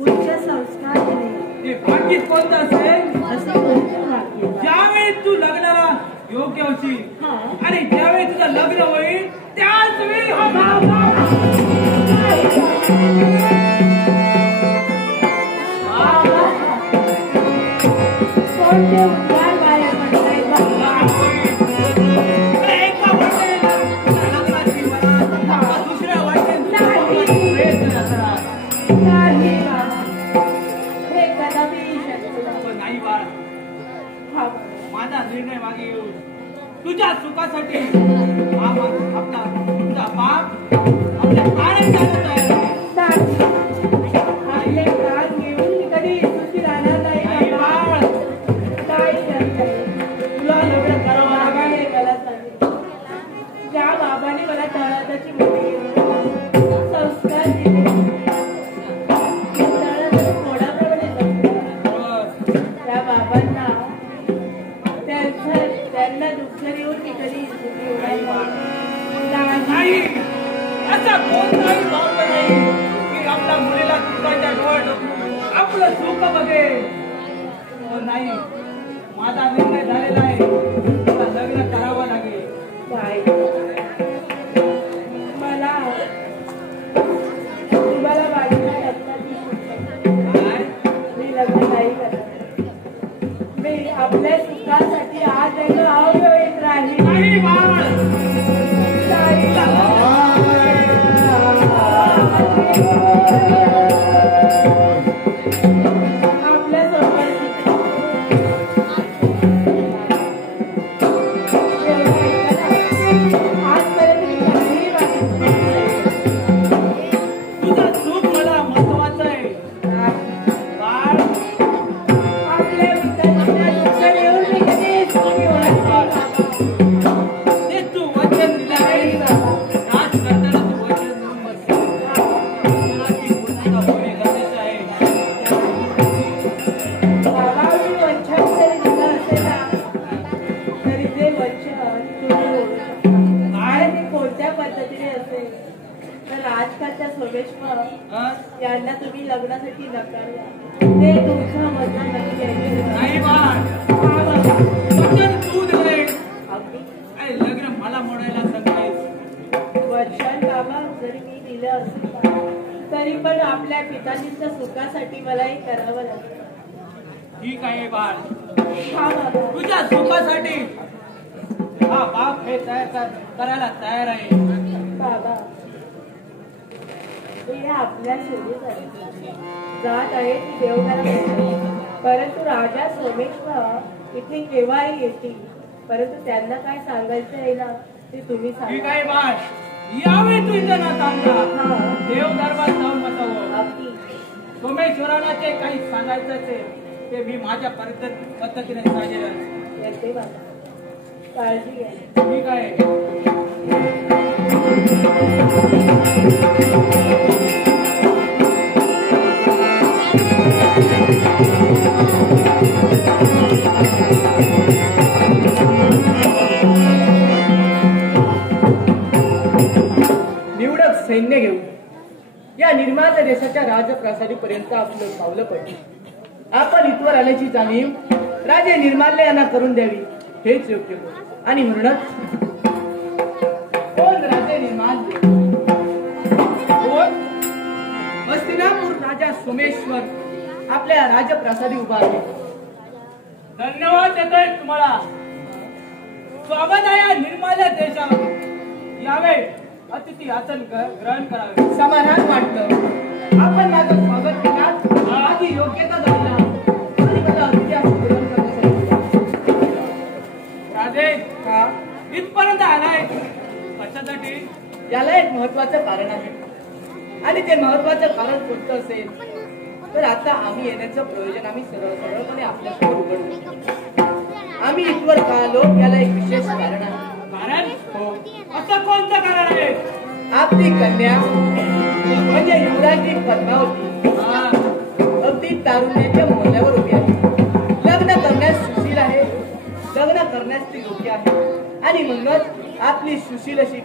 उच्च संस्कार दिले, ते भाकीत कोणतं असेल? असं कोणतं भाग्य? ज्यावेळी तू लग्नाला योग्य होशील हा. आणि ज्यावेळी तुझं लग्न होईल त्याच वेळी हा बाबा कोणते उद्गार बाहेर पडतायत बाबा? अरे एका वाटेला तुझ्या लग्नाची वरात, दुसऱ्या वाटेला प्रयत्न झाला. नाही बाबा, हे कदापि शक्य नाही. पण नाही बाळ, हा. माझा निर्णय मागे येऊन तुझ्या सुखासाठी आपला तुझा बाप आपल्या प्राण टाकत आहे. आपले प्राण घेऊन मी कधी सुखी राहणार नाही नाही बाबा. बाळ, नाही करताय. तुला लग्न करावं बाबाने लागेल. मला सांगितलं, ज्या बाबाने मला तळहाताची मुलगी संस्कार दिले, तळहाताच्या फोडाप्रमाणे जगले, त्या बाबांना त्यांना दुःख देऊन मी कधी सुखी होणार नाही. नाही, असा कोणताही बाप नाही की आपल्या मुलीला दुःखाच्या डोळ्यात आपलं सुख बघेल. हो, नाही, माझा निर्णय झालेला आहे. मला लग्न करावं लागेल. नाही. मला तुम्हाला माझ्या लग्नाची काय? मी लग्न नाही करत. मी आपल्या सुखासाठी आज अव्यवस्थित राहील. नाही बाळ, आपल्या समोर आजपर्यंत मी कधीही तुझं सुख मला महत्वाचं आहे. बाळ, आपल्या विचारांना दुःख देऊन मी कधी सुखी होणार नाही. ते तू वचन दिलं आहे. नाही बाबा. राज करताना तू वचन देऊन बसली. तुला ती पूर्तता होणे गरजेचं आहे. बाबा मी वचन जरी दिलं असेल ना, तरी ते वचन तुम्ही ओळखू शकता. आणि ते कोणत्या पद्धतीने असेल तर राजकारच्या सोमेश्वर हं? यांना तुम्ही लग्नासाठी नकारला, ते तुमच्या मधून नक्की आहे. नाही बाळ, हा बाबा. वचन तू दिलंय. अगदी काय लग्न मला मोडायला सांगतेस? वचन बाबा जरी मी दिलं असेल ना, तरी पण आपल्या पिताजींच्या सुखासाठी मलाही करावं लागतं. ठीक आहे बाळ, हा बाबा. तुझ्या सुखासाठी हा बाप हे करायला तयार आहे. बाबा हे आपल्या जात आहे ती देवघरात, परंतु राजा सोमेश्वर इथे केव्हाही येतील, परंतु त्यांना काय सांगायचं आहे ना ते तुम्ही ठीक सांगा. आहे बाळ, यावेळी तू इथं न थांबता हा. देव दरबार जाऊन बसावं. अगदी. सोमेश्वराला जे काही सांगायचं ते मी माझ्या पद्धतीने सांगेन. येते बाबा, काळजी घ्या. ठीक आहे. Thank you. निवडक सैन्य घेऊन या निर्माण देशाच्या राजप्रासादीपर्यंत आपलं पावलं पडलं. आपण इथवर आल्याची जाणीव राजे निर्माल्य यांना करून द्यावी हेच योग्य होतं. आणि म्हणूनच कोण राजे निर्माल्य, कोण हस्तिनापूर राजा सोमेश्वर आपल्या राजप्रासादी उभा आहे. धन्यवाद देतोय तुम्हाला. स्वागत आहे या निर्माल्य देशामध्ये. यावे अतिथी आसन ग्रहण करावे. समाधान वाटलं. आपण माझं स्वागत केल्यात माझी योग्यता धरला आणि मला अतिथी आसन ग्रहण करण्यासाठी. राजे हा, इथपर्यंत आलाय कशासाठी? याला एक महत्वाचं कारण आहे. आणि ते महत्वाचं कारण कोणतं असेल तर आता आम्ही येण्याचं प्रयोजन आम्ही सरळपणे आपल्यासमोर उघडू. आम्ही इथवर का आलो याला एक विशेष कारण आहे. कारण हो, असं कोणतं कारण आहे? आपली कन्या म्हणजे युवराजी पद्मावती हा, अगदी तारुण्याच्या मोहल्यावर उभी आहे. लग्न करण्यास सुशील आहे, लग्न करण्यास ती योग्य आहे. आणि म्हणूनच आपली सुशील अशी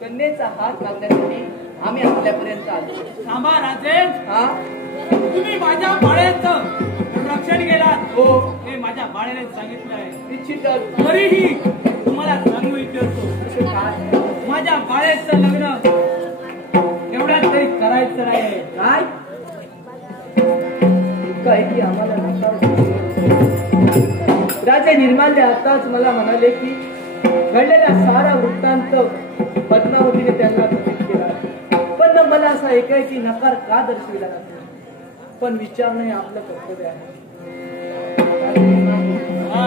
कन्येचा हात लागण्यासाठी आम्ही आपल्यापर्यंत आलो. थांबा राजे, हा, तुम्ही माझ्या बाळेचं रक्षण केलात. हो, हे माझ्या बाळेने सांगितलं आहे. निश्चितच. तरीही तुम्हाला सांगू इच्छितो, असं काय? माझ्या बाळेचं लग्न एवढ्यात तरी करायचं नाही. काय इतकं आहे की आम्हाला नकार. राजे निर्माल्य आताच मला म्हणाले की घडलेला सारा वृत्तांत पद्मावतीने त्यांना कथित केला. पण मग मला असा एकाएकी नकार का दर्शविला नसेल? पण विचारणं हे आपलं कर्तव्य आहे. हा,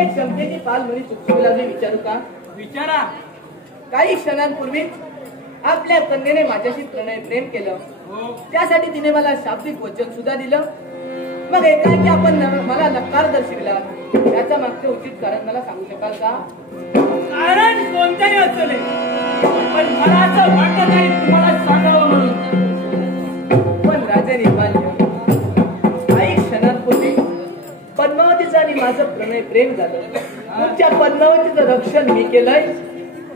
एक शंकेची पाल म्हणी चुकवू लागली. विचारू का? विचारा. काही क्षणांपूर्वी आपल्या कन्येने माझ्याशी प्रेम केलं. हो, त्यासाठी तिने मला शाब्दिक वचन सुद्धा दिलं. मग एकाएकी आपण मला नकार दर्शविला. त्याच्या मागचे उचित कारण मला सांगू शकाल का? कारण कोणत्याही असेल, पण मला असं वाटत नाही तुम्हाला सांगावं म्हणून. पण राजे निर्माल्य, काही क्षणांपूर्वी पद्मावतीचं आणि माझं प्रेम झालं. तुमच्या पद्मावतीचं रक्षण मी केलंय.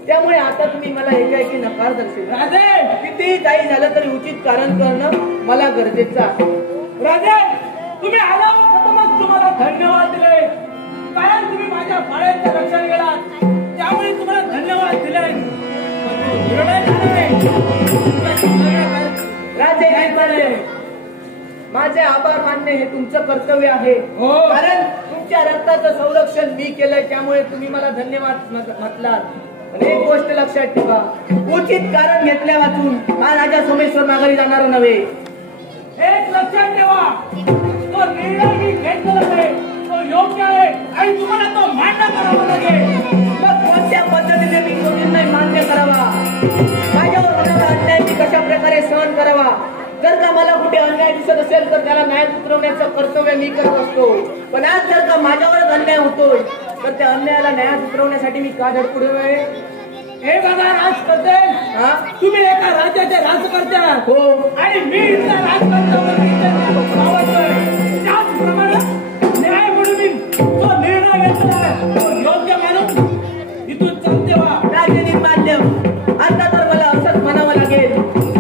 त्यामुळे आता तुम्ही मला एकाएकी नकार दर्शविला. राजे, कितीही काही झालं तरी उचित कारण करणं मला गरजेचं आहे. राजे, तुम्ही आला प्रथमच तुम्हाला धन्यवाद दिले. कारण तुम्ही माझ्या बाळाचं रक्षण केलात, त्यामुळे तुम्हाला धन्यवाद दिले. पण तो निर्णय झाला. राजे निर्माल्य, माझे आभार मानणे हे तुमचं कर्तव्य आहे. हो. कारण तुमच्या रक्ताचं संरक्षण मी केलंय, त्यामुळे तुम्ही मला धन्यवाद म्हटलात. पण एक गोष्ट लक्षात ठेवा, उचित कारण घेतल्या वाचून हा राजा सोमेश्वर माघारी जाणार नव्हे. एक लक्षात ठेवा, तो निर्णय मी घेतलेला आहे तो योग्य आहे आणि तुम्हाला तो मान्य करावा लागेल. मग कोणत्या पद्धतीने मी तो निर्णय मान्य करावा? माझ्यावर होणारा अन्याय मी कशा प्रकारे सहन करावा? जर का मला कुठे अन्याय दिसत असेल तर त्याला न्याय उतरवण्याचं कर्तव्य मी करत असतो. पण आज जर का माझ्यावरच अन्याय होतोय तर त्या अन्यायाला न्याय उतरवण्यासाठी मी का धडपडू नये? हे बघा राजकर्ते, हा? तुम्ही एका राज्याचे राजकर्ते आहात. हो, आणि मी इथल्या राजकारणावर त्याचप्रमाणे न्याय म्हणून तो निर्णय घेतला आहे, तो योग्य मानून इथून चालते व्हा. राजे निर्माल्य, आता तर मला असंच म्हणावं लागेल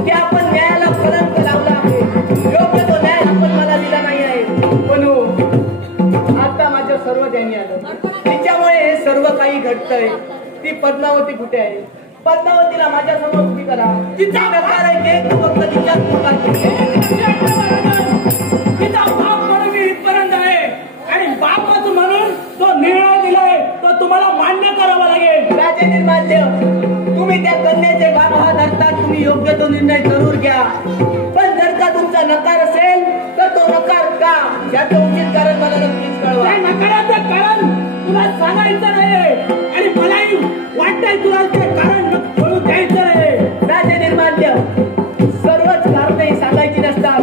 की आपण न्यायाला कलंक लावला आहे. योग्य तो न्याय आपण मला दिला नाही आहे. पण हो, आता माझं सर्व ध्यानी आलं. तिच्यामुळे हे सर्व काही घडतंय. ती पद्मावती कुठे आहे? पद्मावतीला माझ्या समोर उभी करा. तिचा नकार आहे की फक्त तिच्याच मुखात. तिचा बाप म्हणून मी इथपर्यंत आहे आणि बापच म्हणून तो निर्णय दिलाय तो तुम्हाला मान्य करावा लागेल. राजे निर्माल्य, तुम्ही त्या कन्येचे बाप आहात असतात, तुम्ही योग्य तो निर्णय जरूर घ्या. पण जर का तुमचा नकार असेल तर तो नकार का याचं उचित कारण मला नक्कीच कळवा. त्या नकाराचं कारण तुला सांगायचं नाही आणि मलाही वाटतंय तुला ते कारण कळू द्यायचं नाही. राजे निर्माल्य, सर्वच कारणे सांगायची नसतात.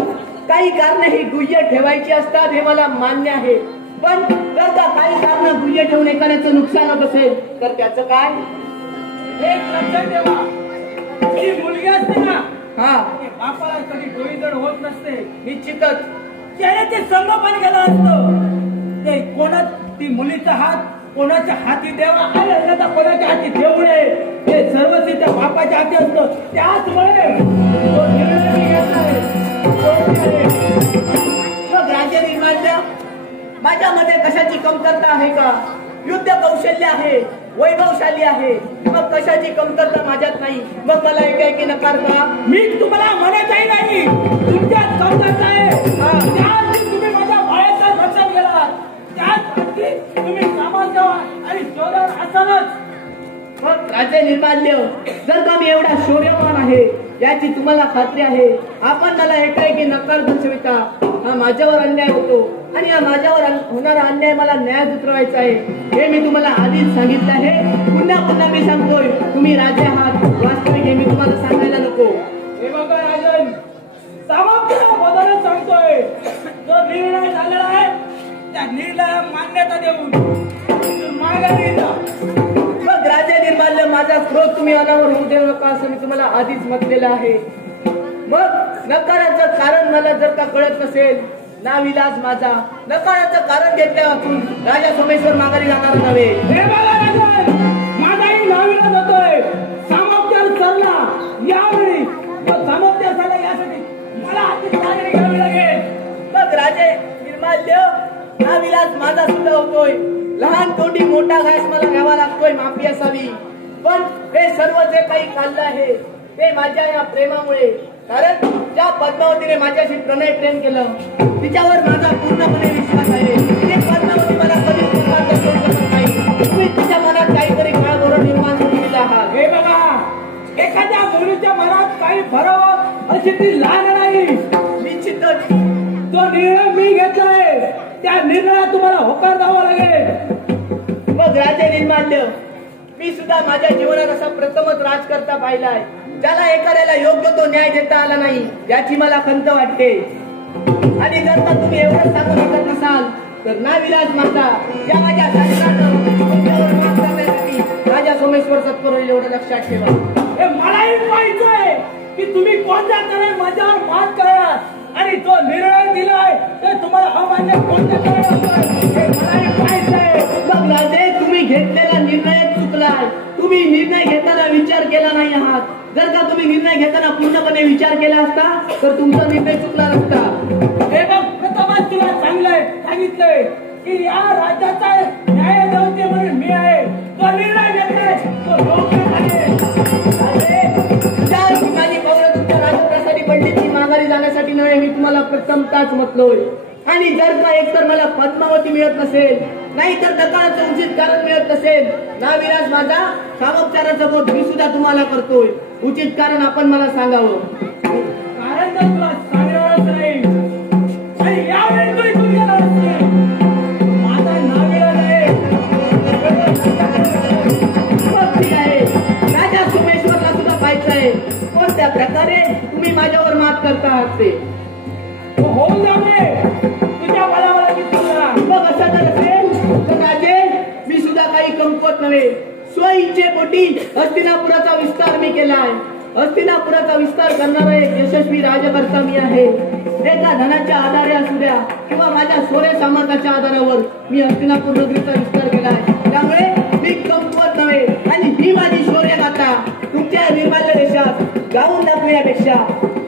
काही कारणे ही गुह्य ठेवायची असतात हे मला मान्य आहे. पण जर का काही कारण गुह्य ठेवून एखाद्याचं नुकसान होत असेल तर त्याचं काय? एक लक्षात ठेवा, ही मुलगी असते ना, हा, बापाला कधी डोळीजड होत नसते. निश्चितच त्याने ते संगोपन केलं असतं. ते कोणा ती मुलीचा हात कोणाच्या हाती द्यावा आणि अन्यथा कोणाच्या हाती देऊ नये हे सर्व त्या बापाच्या हाती असतं. त्याचमुळे तो निर्णय मी घेतलाय. मग राज्य निर्माण माझ्यामध्ये कशाची कमतरता आहे का? युद्ध कौशल्य आहे, वैभवशाली आहे, मग कशाची कमतरता माझ्यात नाही. मग मला एकाएकी नकार का? मी तुम्हाला म्हणतही नाही तुमच्यात कमतरता आहे. त्याआधी तुम्ही माझ्या बाळाचं रक्षण केला, त्याच आधी तुम्ही कामात जावा आणि शोधावर असालच. मग राज्य निर्माल्य जर का मी एवढा शौर्यवान आहे याची तुम्हाला खात्री आहे, आपण मला एकाएकी नकार दर्शविता हा माझ्यावर अन्याय होतो आणि हा माझ्यावर होणारा अन्याय मला न्याय उतरवायचा आहे हे मी तुम्हाला आधीच सांगितलं आहे. पुन्हा पुन्हा मी सांगतोय तुम्ही राजे आहात, वास्तविक हे मी तुम्हाला सांगायला नको. हे बघा राजन, सामर्थ्याला बदलच सांगतोय. जो निर्णय झालेला आहे त्या निर्णयाला मान्यता देऊन माघारी जा. मग राजा निर्माल्य माझा क्रोध तुम्ही अनावर होऊ देऊ नका असं मी तुम्हाला आधीच म्हटलेलं आहे. मग नकाराचं कारण मला जर का कळत नसेल, नाविलाज माझा नकाराचं कारण घेतल्यापासून राजा सोमेश्वर माघारी जाणार नव्हे. हे बघा राजन, माझाही नाविलाज होतोय. सामर्थ्यावर चालला यावेळी सामर्थ्यावर चालला यासाठी मला आधी माघारी घ्यावी लागेल. मग राजे निर्माल्य नाविलाज माझा सुद्धा होतोय. लहान तोंडी मोठा घास मला घ्यावा लागतोय, माफी असावी. पण हे सर्व जे काही चाललं आहे ते माझ्या या प्रेमामुळे. कारण ज्या पद्मावतीने माझ्याशी प्रणय प्रेम केलं तिच्यावर माझा पूर्णपणे विश्वास आहे. ते पद्मावती मला कधीच निर्माण करू शकत नाही. तुम्ही तिच्या मनात काहीतरी काळघोर निर्माण करून दिला आहात. हे बघा, एखाद्या मुलीच्या मनात काही भरावं अशी ती लहान नाही. निश्चितच जो निर्णय मी घेतलाय त्या निर्णयात तुम्हाला होकार द्यावा लागेल. मग राजे निर्माल्य मी सुद्धा माझ्या जीवनात असा प्रथमच राजकर्ता पाहिलाय ज्याला एखाद्याला योग्य तो न्याय देता आला नाही याची मला खंत वाटते. आणि जर का तुम्ही एवढं सांगू शकत नसाल तर नाविलाज माझा या माझ्या तुमच्यावर मात करण्यासाठी राजा सोमेश्वर सत्पर होईल एवढं लक्षात ठेवा. हे मलाही पाहिजे की तुम्ही कोणत्या तऱ्हे माझ्यावर मात करा आणि जो निर्णय दिलाय ते तुम्हाला अमान्य कोणत्या तऱ्हे हे मलाही पाहिजे. मग राजे तुम्ही घेतलेला निर्णय चुकलाय. तुम्ही निर्णय घेताना विचार केला नाही आहात. जर का तुम्ही निर्णय घेताना पूर्णपणे विचार केला असता तर तुमचा निर्णय चुकला नसता. हे बघ, प्रथमच तुला सांगितलंय की या राज्याचा न्याय देवते म्हणून मी आहे. तो निर्णय घेतलाय तो योग्य आहे. माझी पावलं तुमच्या राजकारणासाठी पडली ती माघारी जाण्यासाठी नव्हे मी तुम्हाला प्रथमताच म्हटलोय. आणि जर का एकतर मला पद्मावती मिळत नसेल नाही तर नकाराचं उचित कारण मिळत नसेल, नाविलाज माझा सामोपचाराचा बोध मी सुद्धा तुम्हाला करतोय. उचित कारण आपण मला सांगावं. कारण तर तुला सांगणारच नाही आणि यावेळी तू इथून गेला नसते. माझा नाविलाज आहे. ठीक आहे, राजा सोमेश्वरला सुद्धा पाहायचं आहे कोणत्या प्रकारे तुम्ही माझ्यावर मात करता आहात ते. होऊन जाऊ दे तुझ्या बळावर मी तुला. मग असं जर असेल तर राजे मी सुद्धा काही कमकुवत नव्हे. स्वइच्छेपोटी हस्तिनापुराचा विस्तार मी केलाय. हस्तिनापुराचा विस्तार करणारा एक यशस्वी राजकर्ता मी आहे. एका धनाच्या आधारे असू द्या किंवा माझ्या शौर्य सामर्थ्याच्या आधारावर मी हस्तिनापूर नगरीचा विस्तार केलाय. त्यामुळे मी कमकुवत नव्हे आणि ही माझी शौर्य गाथा तुमच्या निर्माल्य देशात गाऊन दाखवण्यापेक्षा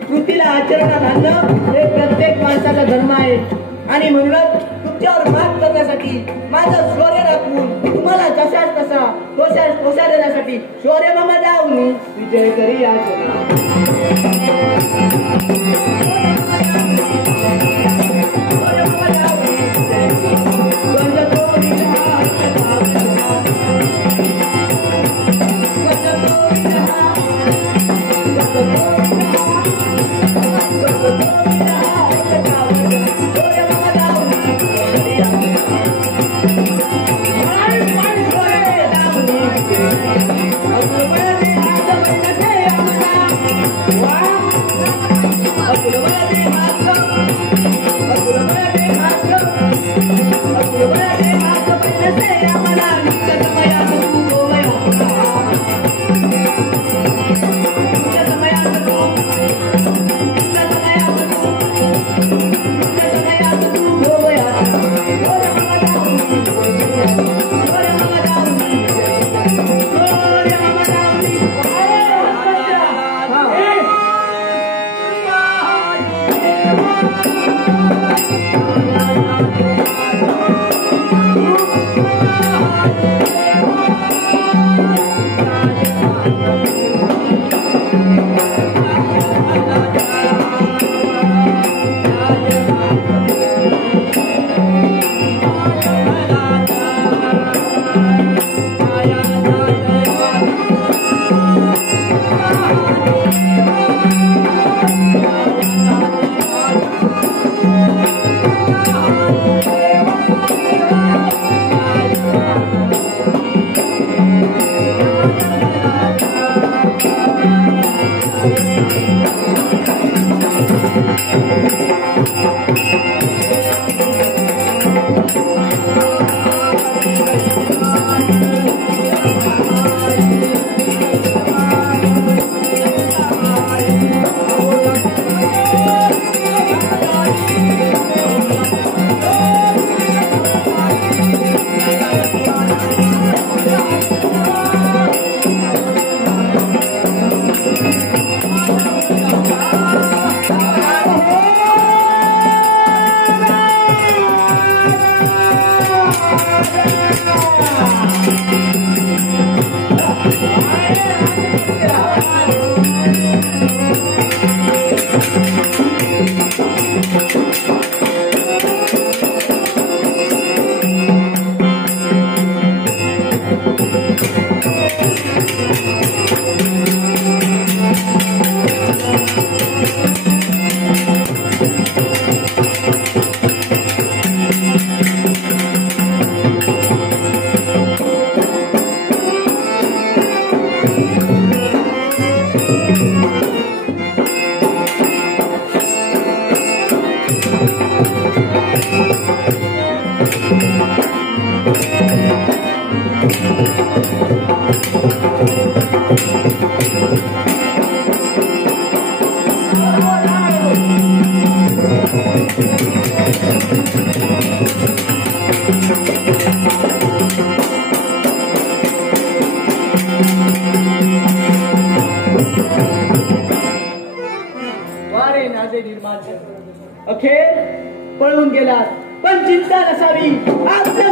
कृतीला आचरणात आणणं हे प्रत्येक माणसाचा धर्म आहे. आणि म्हणूनच तुमच्यावर मात करण्यासाठी माझं शौर्य दाखवून तुम्हाला जशाच तसा तोषा देण्यासाठी शौर्य मामा जाऊन विजय करी अखेर पळून गेलात. पण चिंता नसावी, आपल्या